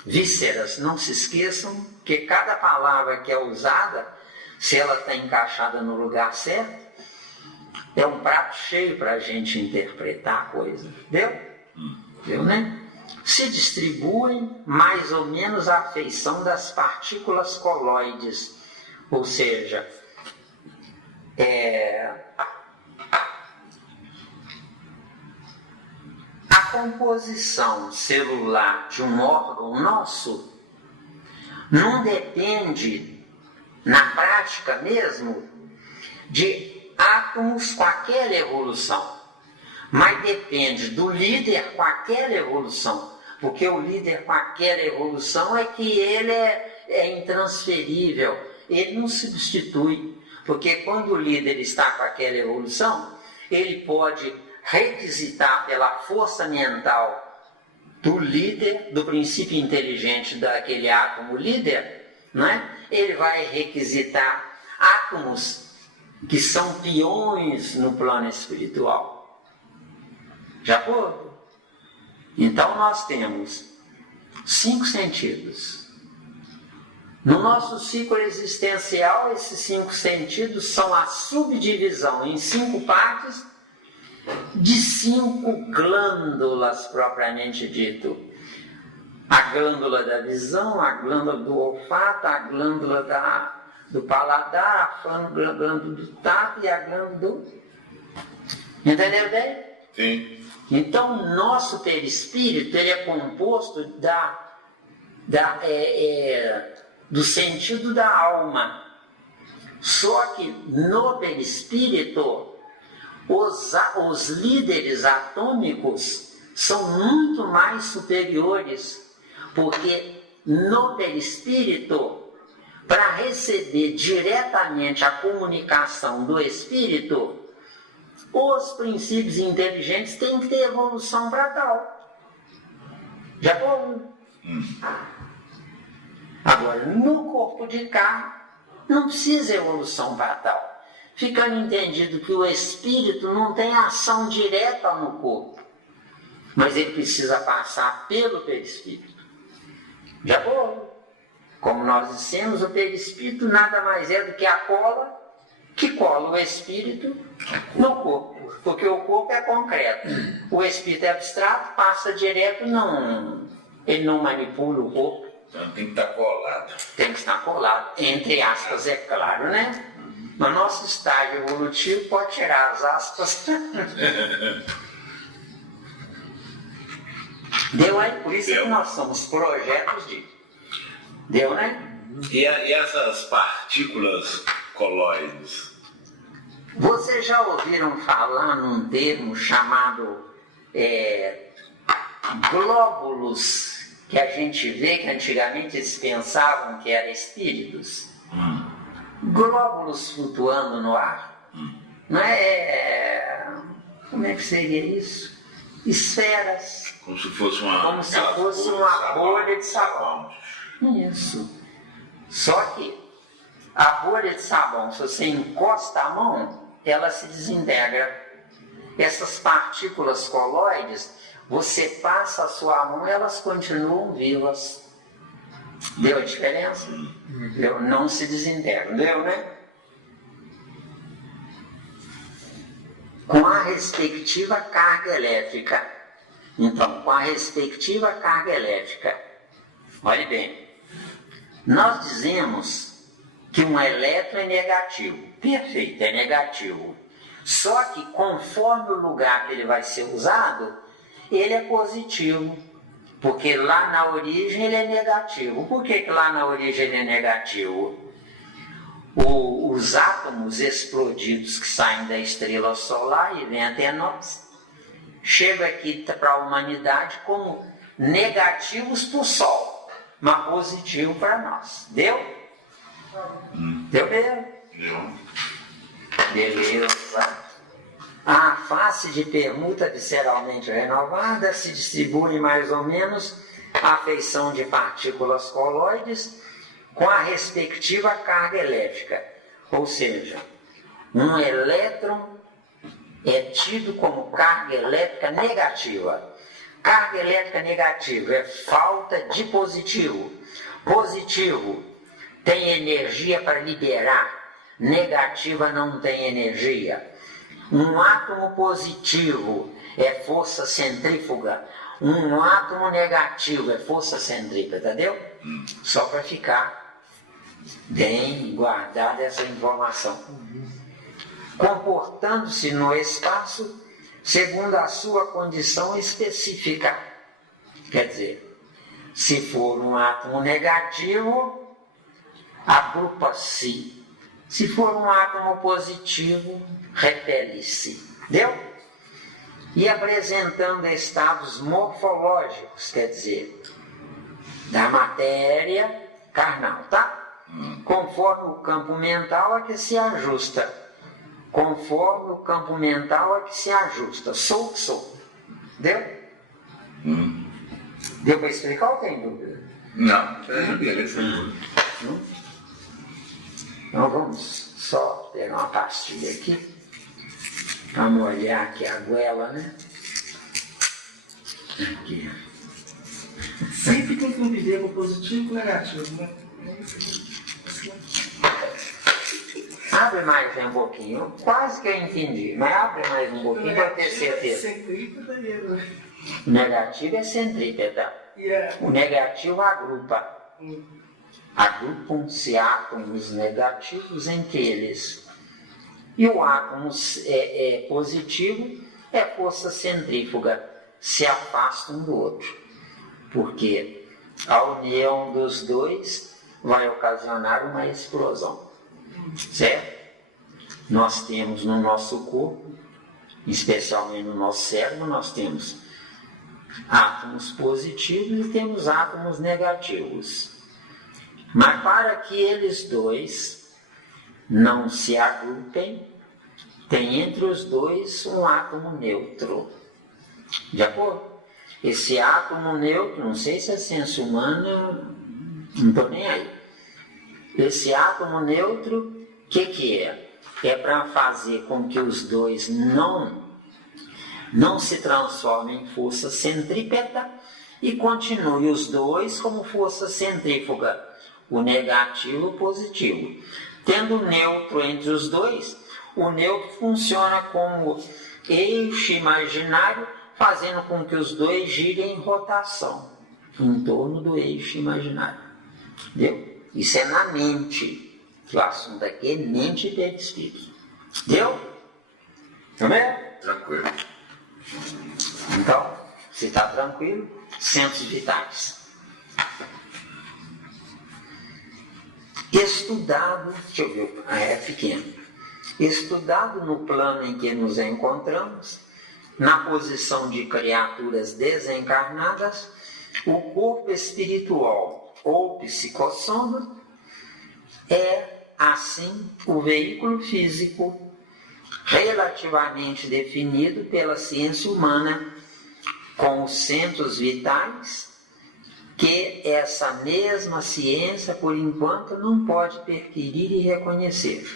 Vísceras, não se esqueçam que cada palavra que é usada, se ela está encaixada no lugar certo, é um prato cheio para a gente interpretar a coisa. Deu? Deu, né? Se distribuem mais ou menos à feição das partículas coloides, ou seja, a composição celular de um órgão nosso não depende, na prática mesmo, de átomos com aquela evolução. Mas depende do líder com aquela evolução, porque o líder com aquela evolução é que ele é intransferível, ele não substitui, porque quando o líder está com aquela evolução, ele pode requisitar pela força mental do líder, do princípio inteligente daquele átomo líder, não é? Ele vai requisitar átomos que são peões no plano espiritual. Já foi? Então nós temos 5 sentidos. No nosso ciclo existencial, esses 5 sentidos são a subdivisão em 5 partes de 5 glândulas propriamente dito. A glândula da visão, a glândula do olfato, a glândula do paladar, a glândula do tato e a glândula do... Entendeu bem? Sim. Então, o nosso perispírito ele é composto do sentido da alma. Só que no perispírito, os líderes atômicos são muito mais superiores, porque no perispírito, para receber diretamente a comunicação do espírito, os princípios inteligentes têm que ter evolução para tal. Já bom? Agora, no corpo de carne, não precisa evolução para tal. Ficando entendido que o espírito não tem ação direta no corpo, mas ele precisa passar pelo perispírito. Já bom? Como nós dissemos, o perispírito nada mais é do que a cola que cola o espírito no corpo, porque o corpo é concreto, o espírito é abstrato, passa direto, ele não manipula o corpo. Então tem que estar colado. Tem que estar colado, entre aspas, é claro, né? No nosso estágio evolutivo pode tirar as aspas. Deu aí? Por isso que nós somos projetos de... Deu, né? E essas partículas colóides? Vocês já ouviram falar num termo chamado glóbulos, que a gente vê que antigamente eles pensavam que eram espíritos? Glóbulos flutuando no ar? Não é? Como é que seria isso? Esferas. Como se fosse uma bolha de sabão. Isso. Só que a bolha de sabão, se você encosta a mão, ela se desintegra. Essas partículas colóides, você passa a sua mão, elas continuam vivas. Deu a diferença? Deu? Não se desintegram. Deu, né? Com a respectiva carga elétrica. Então, com a respectiva carga elétrica, olhe bem, nós dizemos que um elétron é negativo. Perfeito, é negativo. Só que conforme o lugar que ele vai ser usado, ele é positivo. Porque lá na origem ele é negativo. Por que lá na origem ele é negativo? Os átomos explodidos que saem da estrela solar e vêm até nós, chegam aqui para a humanidade como negativos para o Sol, mas positivo para nós. Deu? Deu mesmo? Deu. Beleza. A face de permuta visceralmente renovada se distribui mais ou menos a feição de partículas colóides com a respectiva carga elétrica. Ou seja, um elétron é tido como carga elétrica negativa. Carga elétrica negativa é falta de positivo. Positivo tem energia para liberar. Negativa não tem energia. Um átomo positivo é força centrífuga. Um átomo negativo é força centrípeta, entendeu? Só para ficar bem guardada essa informação. Comportando-se no espaço segundo a sua condição específica. Quer dizer, se for um átomo negativo, agrupa-se. Se for um átomo positivo, repele-se. Deu? E apresentando estados morfológicos, quer dizer, da matéria carnal, tá? Conforme o campo mental a que se ajusta. Conforme o campo mental a que se ajusta. Sou o que sou. Deu? Deu para explicar ou tem dúvida? Não, beleza. Então vamos só pegar uma pastilha aqui. Vamos olhar aqui a goela, né? Aqui. Sempre tem que conviver com positivo e com negativo, né? Abre mais um pouquinho. Quase que eu entendi, mas abre mais um pouquinho para ter certeza. Centrípeta e O negativo é centrípeta. O negativo agrupa. agrupam-se átomos negativos entre eles. E o átomo positivo é força centrífuga, se afasta um do outro, porque a união dos dois vai ocasionar uma explosão, certo? Nós temos no nosso corpo, especialmente no nosso cérebro, nós temos átomos positivos e temos átomos negativos. Mas para que eles dois não se agrupem, tem entre os dois um átomo neutro. De acordo? Esse átomo neutro, não sei se é ciência humana, não estou nem aí. Esse átomo neutro, o que é? É para fazer com que os dois não se transformem em força centrípeta e continue os dois como força centrífuga, o negativo e o positivo. Tendo neutro entre os dois, o neutro funciona como eixo imaginário, fazendo com que os dois girem em rotação em torno do eixo imaginário. Entendeu? Isso é na mente. O assunto aqui é mente e perispírito. Entendeu? Também? Tranquilo. Então, se está tranquilo, centros vitais. Estudado, deixa eu ver, é pequeno. Estudado no plano em que nos encontramos, na posição de criaturas desencarnadas, o corpo espiritual ou psicossoma é, assim, o veículo físico relativamente definido pela ciência humana, com os centros vitais, que essa mesma ciência, por enquanto, não pode perquirir e reconhecer.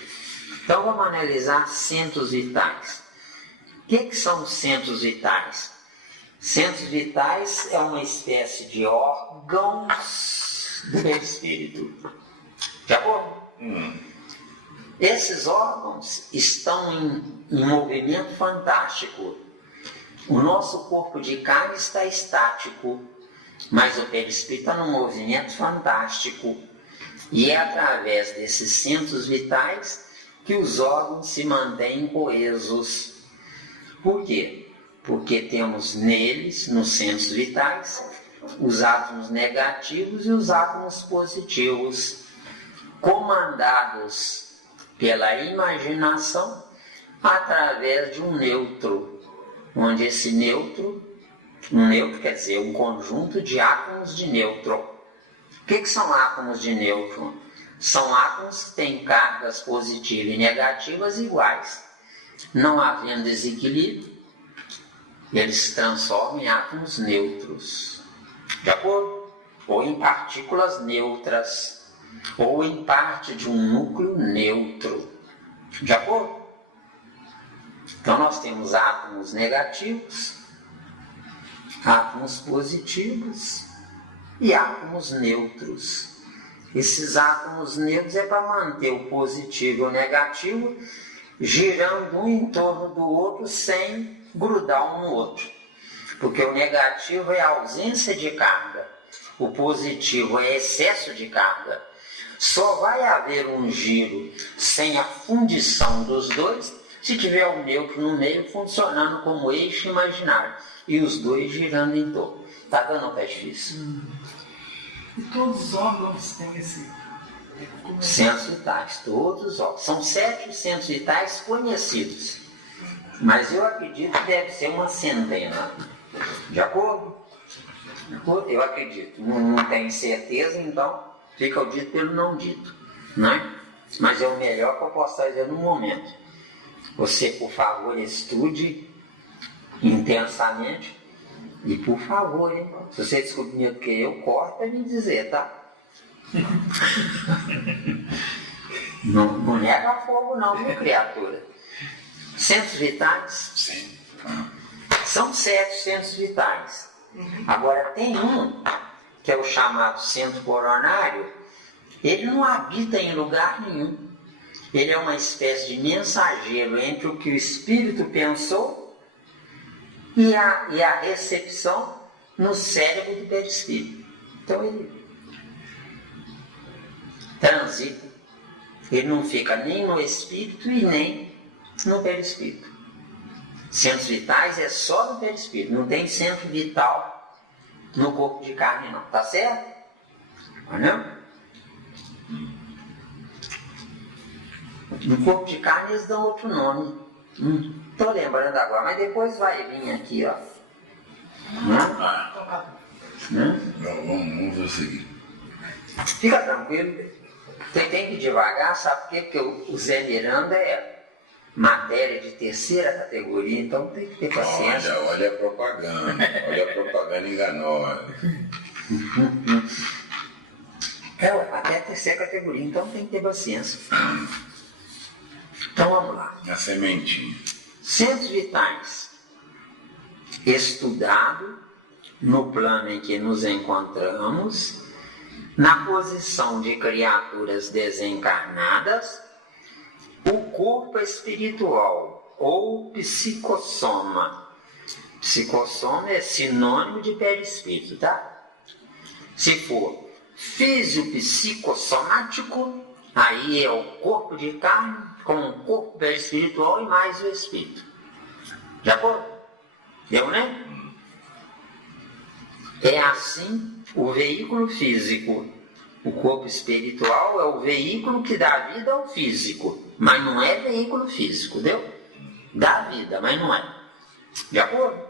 Então, vamos analisar centros vitais. O que são os centros vitais? Centros vitais é uma espécie de órgãos do perispírito. De acordo? Esses órgãos estão em movimento fantástico. O nosso corpo de carne está estático, mas o perispírito está num movimento fantástico. E é através desses centros vitais que os órgãos se mantêm coesos. Por quê? Porque temos neles, nos centros vitais, os átomos negativos e os átomos positivos, comandados pela imaginação através de um neutro, onde esse neutro quer dizer um conjunto de átomos de nêutron. O que são átomos de nêutron? São átomos que têm cargas positivas e negativas iguais. Não havendo desequilíbrio, eles se transformam em átomos neutros. De acordo? Ou em partículas neutras, ou em parte de um núcleo neutro. De acordo? Então nós temos átomos negativos, átomos positivos e átomos neutros. Esses átomos neutros é para manter o positivo e o negativo girando um em torno do outro sem grudar um no outro. Porque o negativo é a ausência de carga, o positivo é excesso de carga. Só vai haver um giro sem a fundição dos dois se tiver um neutro no meio funcionando como eixo imaginário e os dois girando em torno. Está dando um pé difícil? E todos os órgãos têm esse... Centros vitais, todos os órgãos. São 7 centros vitais conhecidos. Mas eu acredito que deve ser uma centena. De acordo? Eu acredito. Não tenho certeza, então fica o dito pelo não dito. Né? Mas é o melhor que eu posso fazer no momento. Você, por favor, estude intensamente. E por favor, hein? Se você descobrir o que eu corto, é me dizer, tá? Não nega fogo não, viu, criatura? Centros vitais? Sim. São 7 centros vitais. Agora tem um, que é o chamado centro coronário, ele não habita em lugar nenhum. Ele é uma espécie de mensageiro entre o que o espírito pensou e a recepção no cérebro do perispírito. Então transita. Ele não fica nem no espírito e nem no perispírito. Centros vitais é só no perispírito, não tem centro vital no corpo de carne não, tá certo? Não? No corpo de carne eles dão outro nome. Estou lembrando agora, mas depois vai vir aqui, ó. Vamos ver o seguinte. Fica tranquilo. Você tem que ir devagar, sabe por quê? Porque o Zé Miranda é matéria de terceira categoria, então tem que ter paciência. Olha a propaganda enganosa. Até a terceira categoria, então tem que ter paciência. Então vamos lá. A sementinha. Centros vitais. Estudado no plano em que nos encontramos, na posição de criaturas desencarnadas, o corpo espiritual ou psicossoma. Psicossoma é sinônimo de perispírito, tá? Se for fisiopsicossomático, aí é o corpo de carne com o corpo perispiritual e mais o espírito. Já foi? Deu, né? É assim o veículo físico. O corpo espiritual é o veículo que dá vida ao físico, mas não é veículo físico, deu? Dá vida, mas não é. De acordo?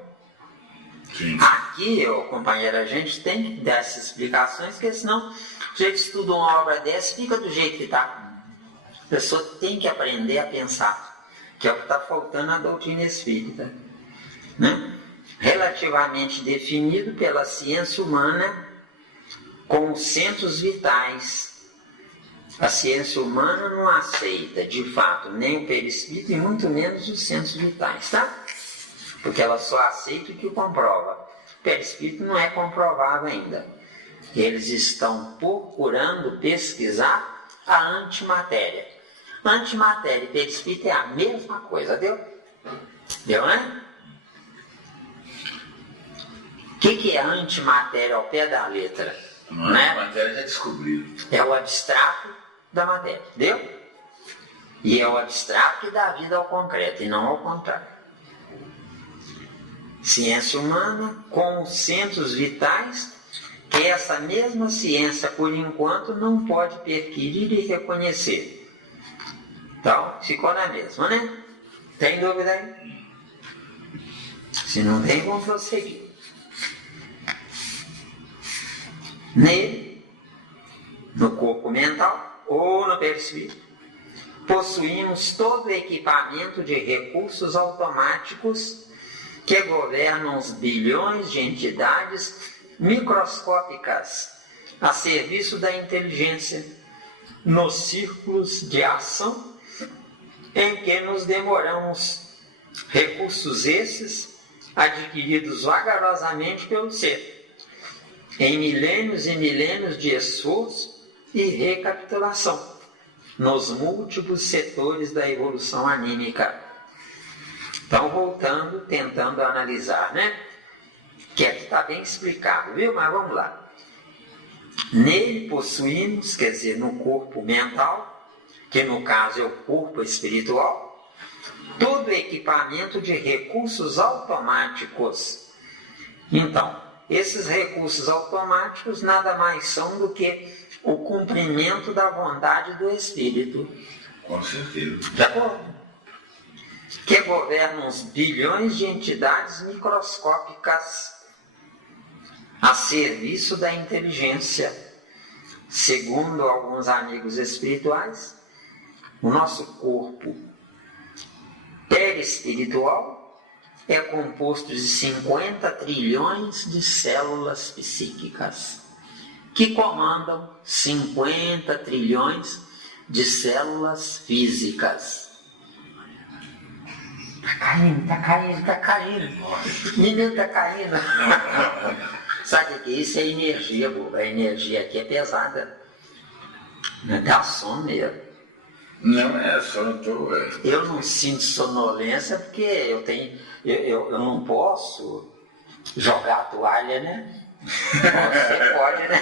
Sim. Aqui, companheiro, a gente tem que dar essas explicações, porque senão o jeito estuda uma obra dessa, fica do jeito que está. A pessoa tem que aprender a pensar, que é o que está faltando na doutrina espírita, né? Relativamente definido pela ciência humana com os centros vitais. A ciência humana não aceita, de fato, nem o perispírito e muito menos os centros vitais, tá? Porque ela só aceita o que comprova. O perispírito não é comprovado ainda. Eles estão procurando pesquisar a antimatéria. Antimatéria e perispírito é a mesma coisa, deu? Deu, né? O que é antimatéria ao pé da letra? Né? A matéria já descobriu. É o abstrato da matéria, deu? E é o abstrato que dá vida ao concreto, e não ao contrário. Ciência humana com os centros vitais, que essa mesma ciência, por enquanto, não pode perquirir e reconhecer. Então, ficou na mesma, né? Tem dúvida aí? Se não tem, vamos prosseguir. Nele, no corpo mental ou no perispírito, possuímos todo o equipamento de recursos automáticos que governam os bilhões de entidades microscópicas a serviço da inteligência nos círculos de ação em que nos demoramos, recursos esses adquiridos vagarosamente pelo ser, em milênios e milênios de esforço e recapitulação, nos múltiplos setores da evolução anímica. Então, voltando, tentando analisar, né? Que aqui está bem explicado, viu? Mas vamos lá. Nele possuímos, quer dizer, no corpo mental, que no caso é o corpo espiritual, todo equipamento de recursos automáticos. Então, esses recursos automáticos nada mais são do que o cumprimento da vontade do Espírito. Com certeza. De acordo? Que governam os bilhões de entidades microscópicas a serviço da inteligência. Segundo alguns amigos espirituais, o nosso corpo perispiritual é composto de 50 trilhões de células psíquicas, que comandam 50 trilhões de células físicas. Tá caindo. Menino, tá caindo. Sabe o que é isso? É energia, boba. A energia aqui é pesada. Não dá sono mesmo. Não é só, Eu não sinto sonolência porque eu não posso jogar a toalha, né? Você pode, né?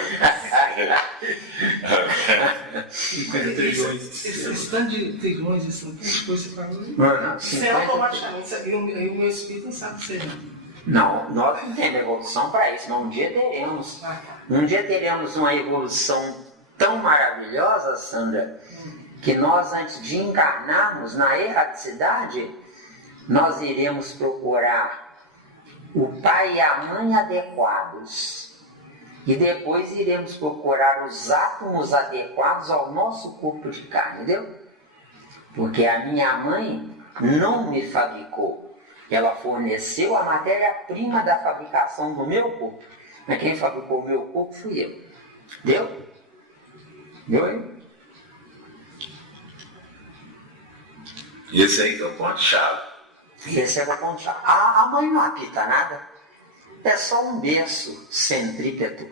50 trilhões. Esse tanto de trilhões, esse tanto de coisa você falou. Isso é 50 automaticamente, e o meu espírito não sabe ser, Não, nós não temos evolução para isso, mas um dia teremos. Um dia teremos uma evolução tão maravilhosa, Sandra, que nós, antes de encarnarmos na erraticidade, nós iremos procurar o pai e a mãe adequados. E depois iremos procurar os átomos adequados ao nosso corpo de carne, entendeu? Porque a minha mãe não me fabricou. Ela forneceu a matéria-prima da fabricação do meu corpo. Mas quem fabricou o meu corpo fui eu. Deu? Deu aí? Esse aí que é o ponto-chave. Esse é o ponto-chave. A mãe não apita nada. É só um berço centrípeto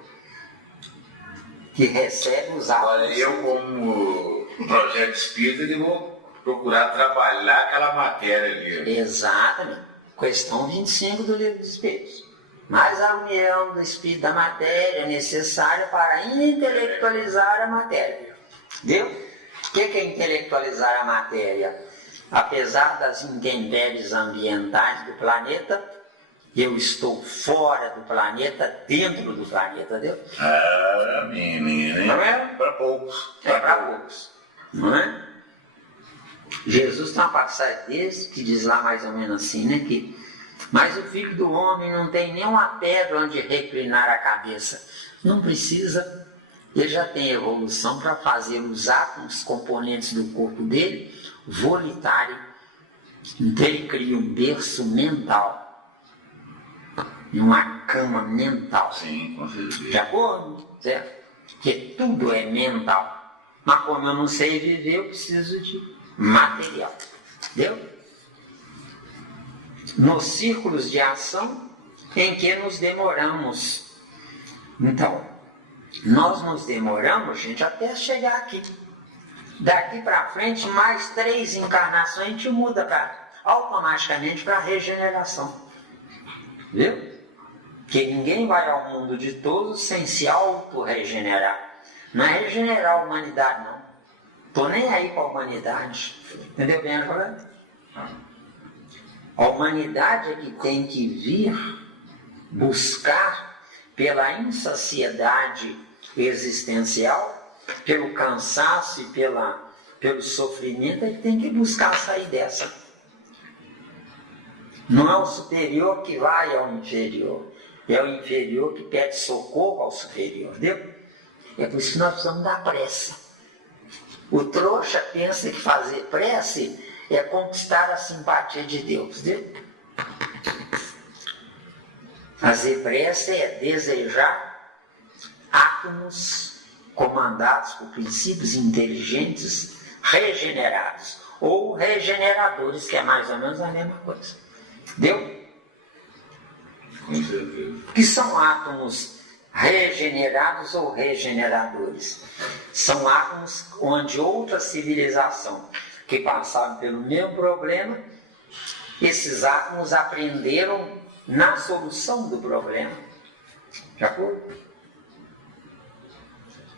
que recebe os átomos. Agora, eu, como projeto espírita, eu vou procurar trabalhar aquela matéria ali. Exatamente. Questão 25 do Livro dos Espíritos. Mas a união do espírito da matéria é necessária para intelectualizar a matéria. Entendeu? O que é intelectualizar a matéria? Apesar das intempéries ambientais do planeta, eu estou fora do planeta, dentro do planeta, entendeu? Ah, menina, Não é? Para poucos. É para poucos. Não é? Jesus tem uma passagem desse que diz lá mais ou menos assim, né? Que, mas o Filho do Homem não tem nenhuma pedra onde reclinar a cabeça. Não precisa. Ele já tem evolução para fazer os átomos, componentes do corpo dele, volitarem. Então ele cria um berço mental. E uma cama mental. Sim, com certeza. De acordo? Certo? Porque tudo é mental. Mas como eu não sei viver, eu preciso de material. Entendeu? Nos círculos de ação em que nos demoramos. Então, nós nos demoramos, gente, até chegar aqui. Daqui para frente, mais 3 encarnações, a gente muda automaticamente para a regeneração. Viu? Porque ninguém vai ao mundo de todos sem se auto-regenerar. Não é regenerar a humanidade, não. Estou nem aí para a humanidade. Entendeu bem agora? A humanidade é que tem que vir buscar pela insaciedade existencial, pelo cansaço e pelo sofrimento, é que tem que buscar sair dessa. Não é o superior que vai ao inferior. É o inferior que pede socorro ao superior, entendeu? É por isso que nós precisamos dar pressa. O trouxa pensa que fazer prece é conquistar a simpatia de Deus, entendeu? Fazer prece é desejar átomos comandados por princípios inteligentes regenerados, ou regeneradores, que é mais ou menos a mesma coisa. Entendeu? Com certeza. Que são átomos regenerados ou regeneradores? São átomos onde outra civilização que passaram pelo mesmo problema, esses átomos aprenderam na solução do problema. De acordo?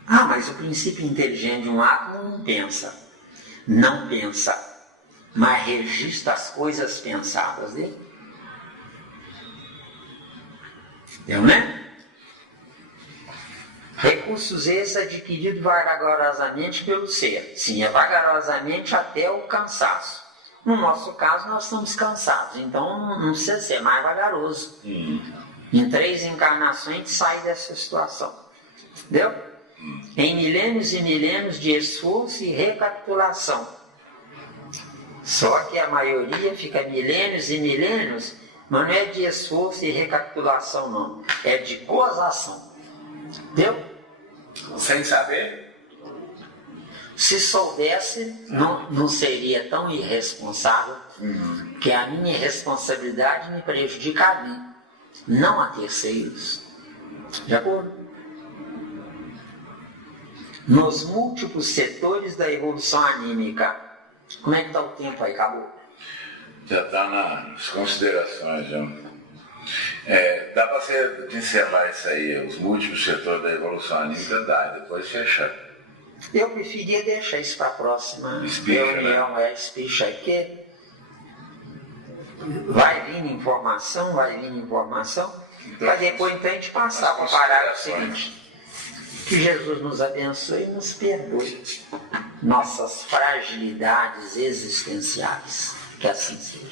Ah, mas o princípio inteligente de um átomo não pensa. Não pensa, mas registra as coisas pensadas dele. Entendeu, né? Recursos esses adquiridos vagarosamente pelo ser. Sim, é vagarosamente até o cansaço. No nosso caso, nós estamos cansados, então não precisa ser mais vagaroso. Em 3 encarnações, a gente sai dessa situação. Entendeu? Em milênios e milênios de esforço e recapitulação. Só que a maioria fica milênios e milênios, mas não é de esforço e recapitulação, não. É de gozação. Entendeu? Sem saber? Se soubesse, não seria tão irresponsável, que a minha irresponsabilidade me prejudica a mim, não a terceiros. De acordo? Nos múltiplos setores da evolução anímica. Como é que está o tempo aí, acabou? Já está nas considerações, já. Dá para você pincelar isso aí, os múltiplos setores da evolução anímica, dá, depois fechar. Eu preferia deixar isso para a próxima Espicha, reunião, espicha aqui. Vai vir informação, para depois então a gente passar para o parágrafo seguinte. Que Jesus nos abençoe e nos perdoe nossas fragilidades existenciais. Que assim seja.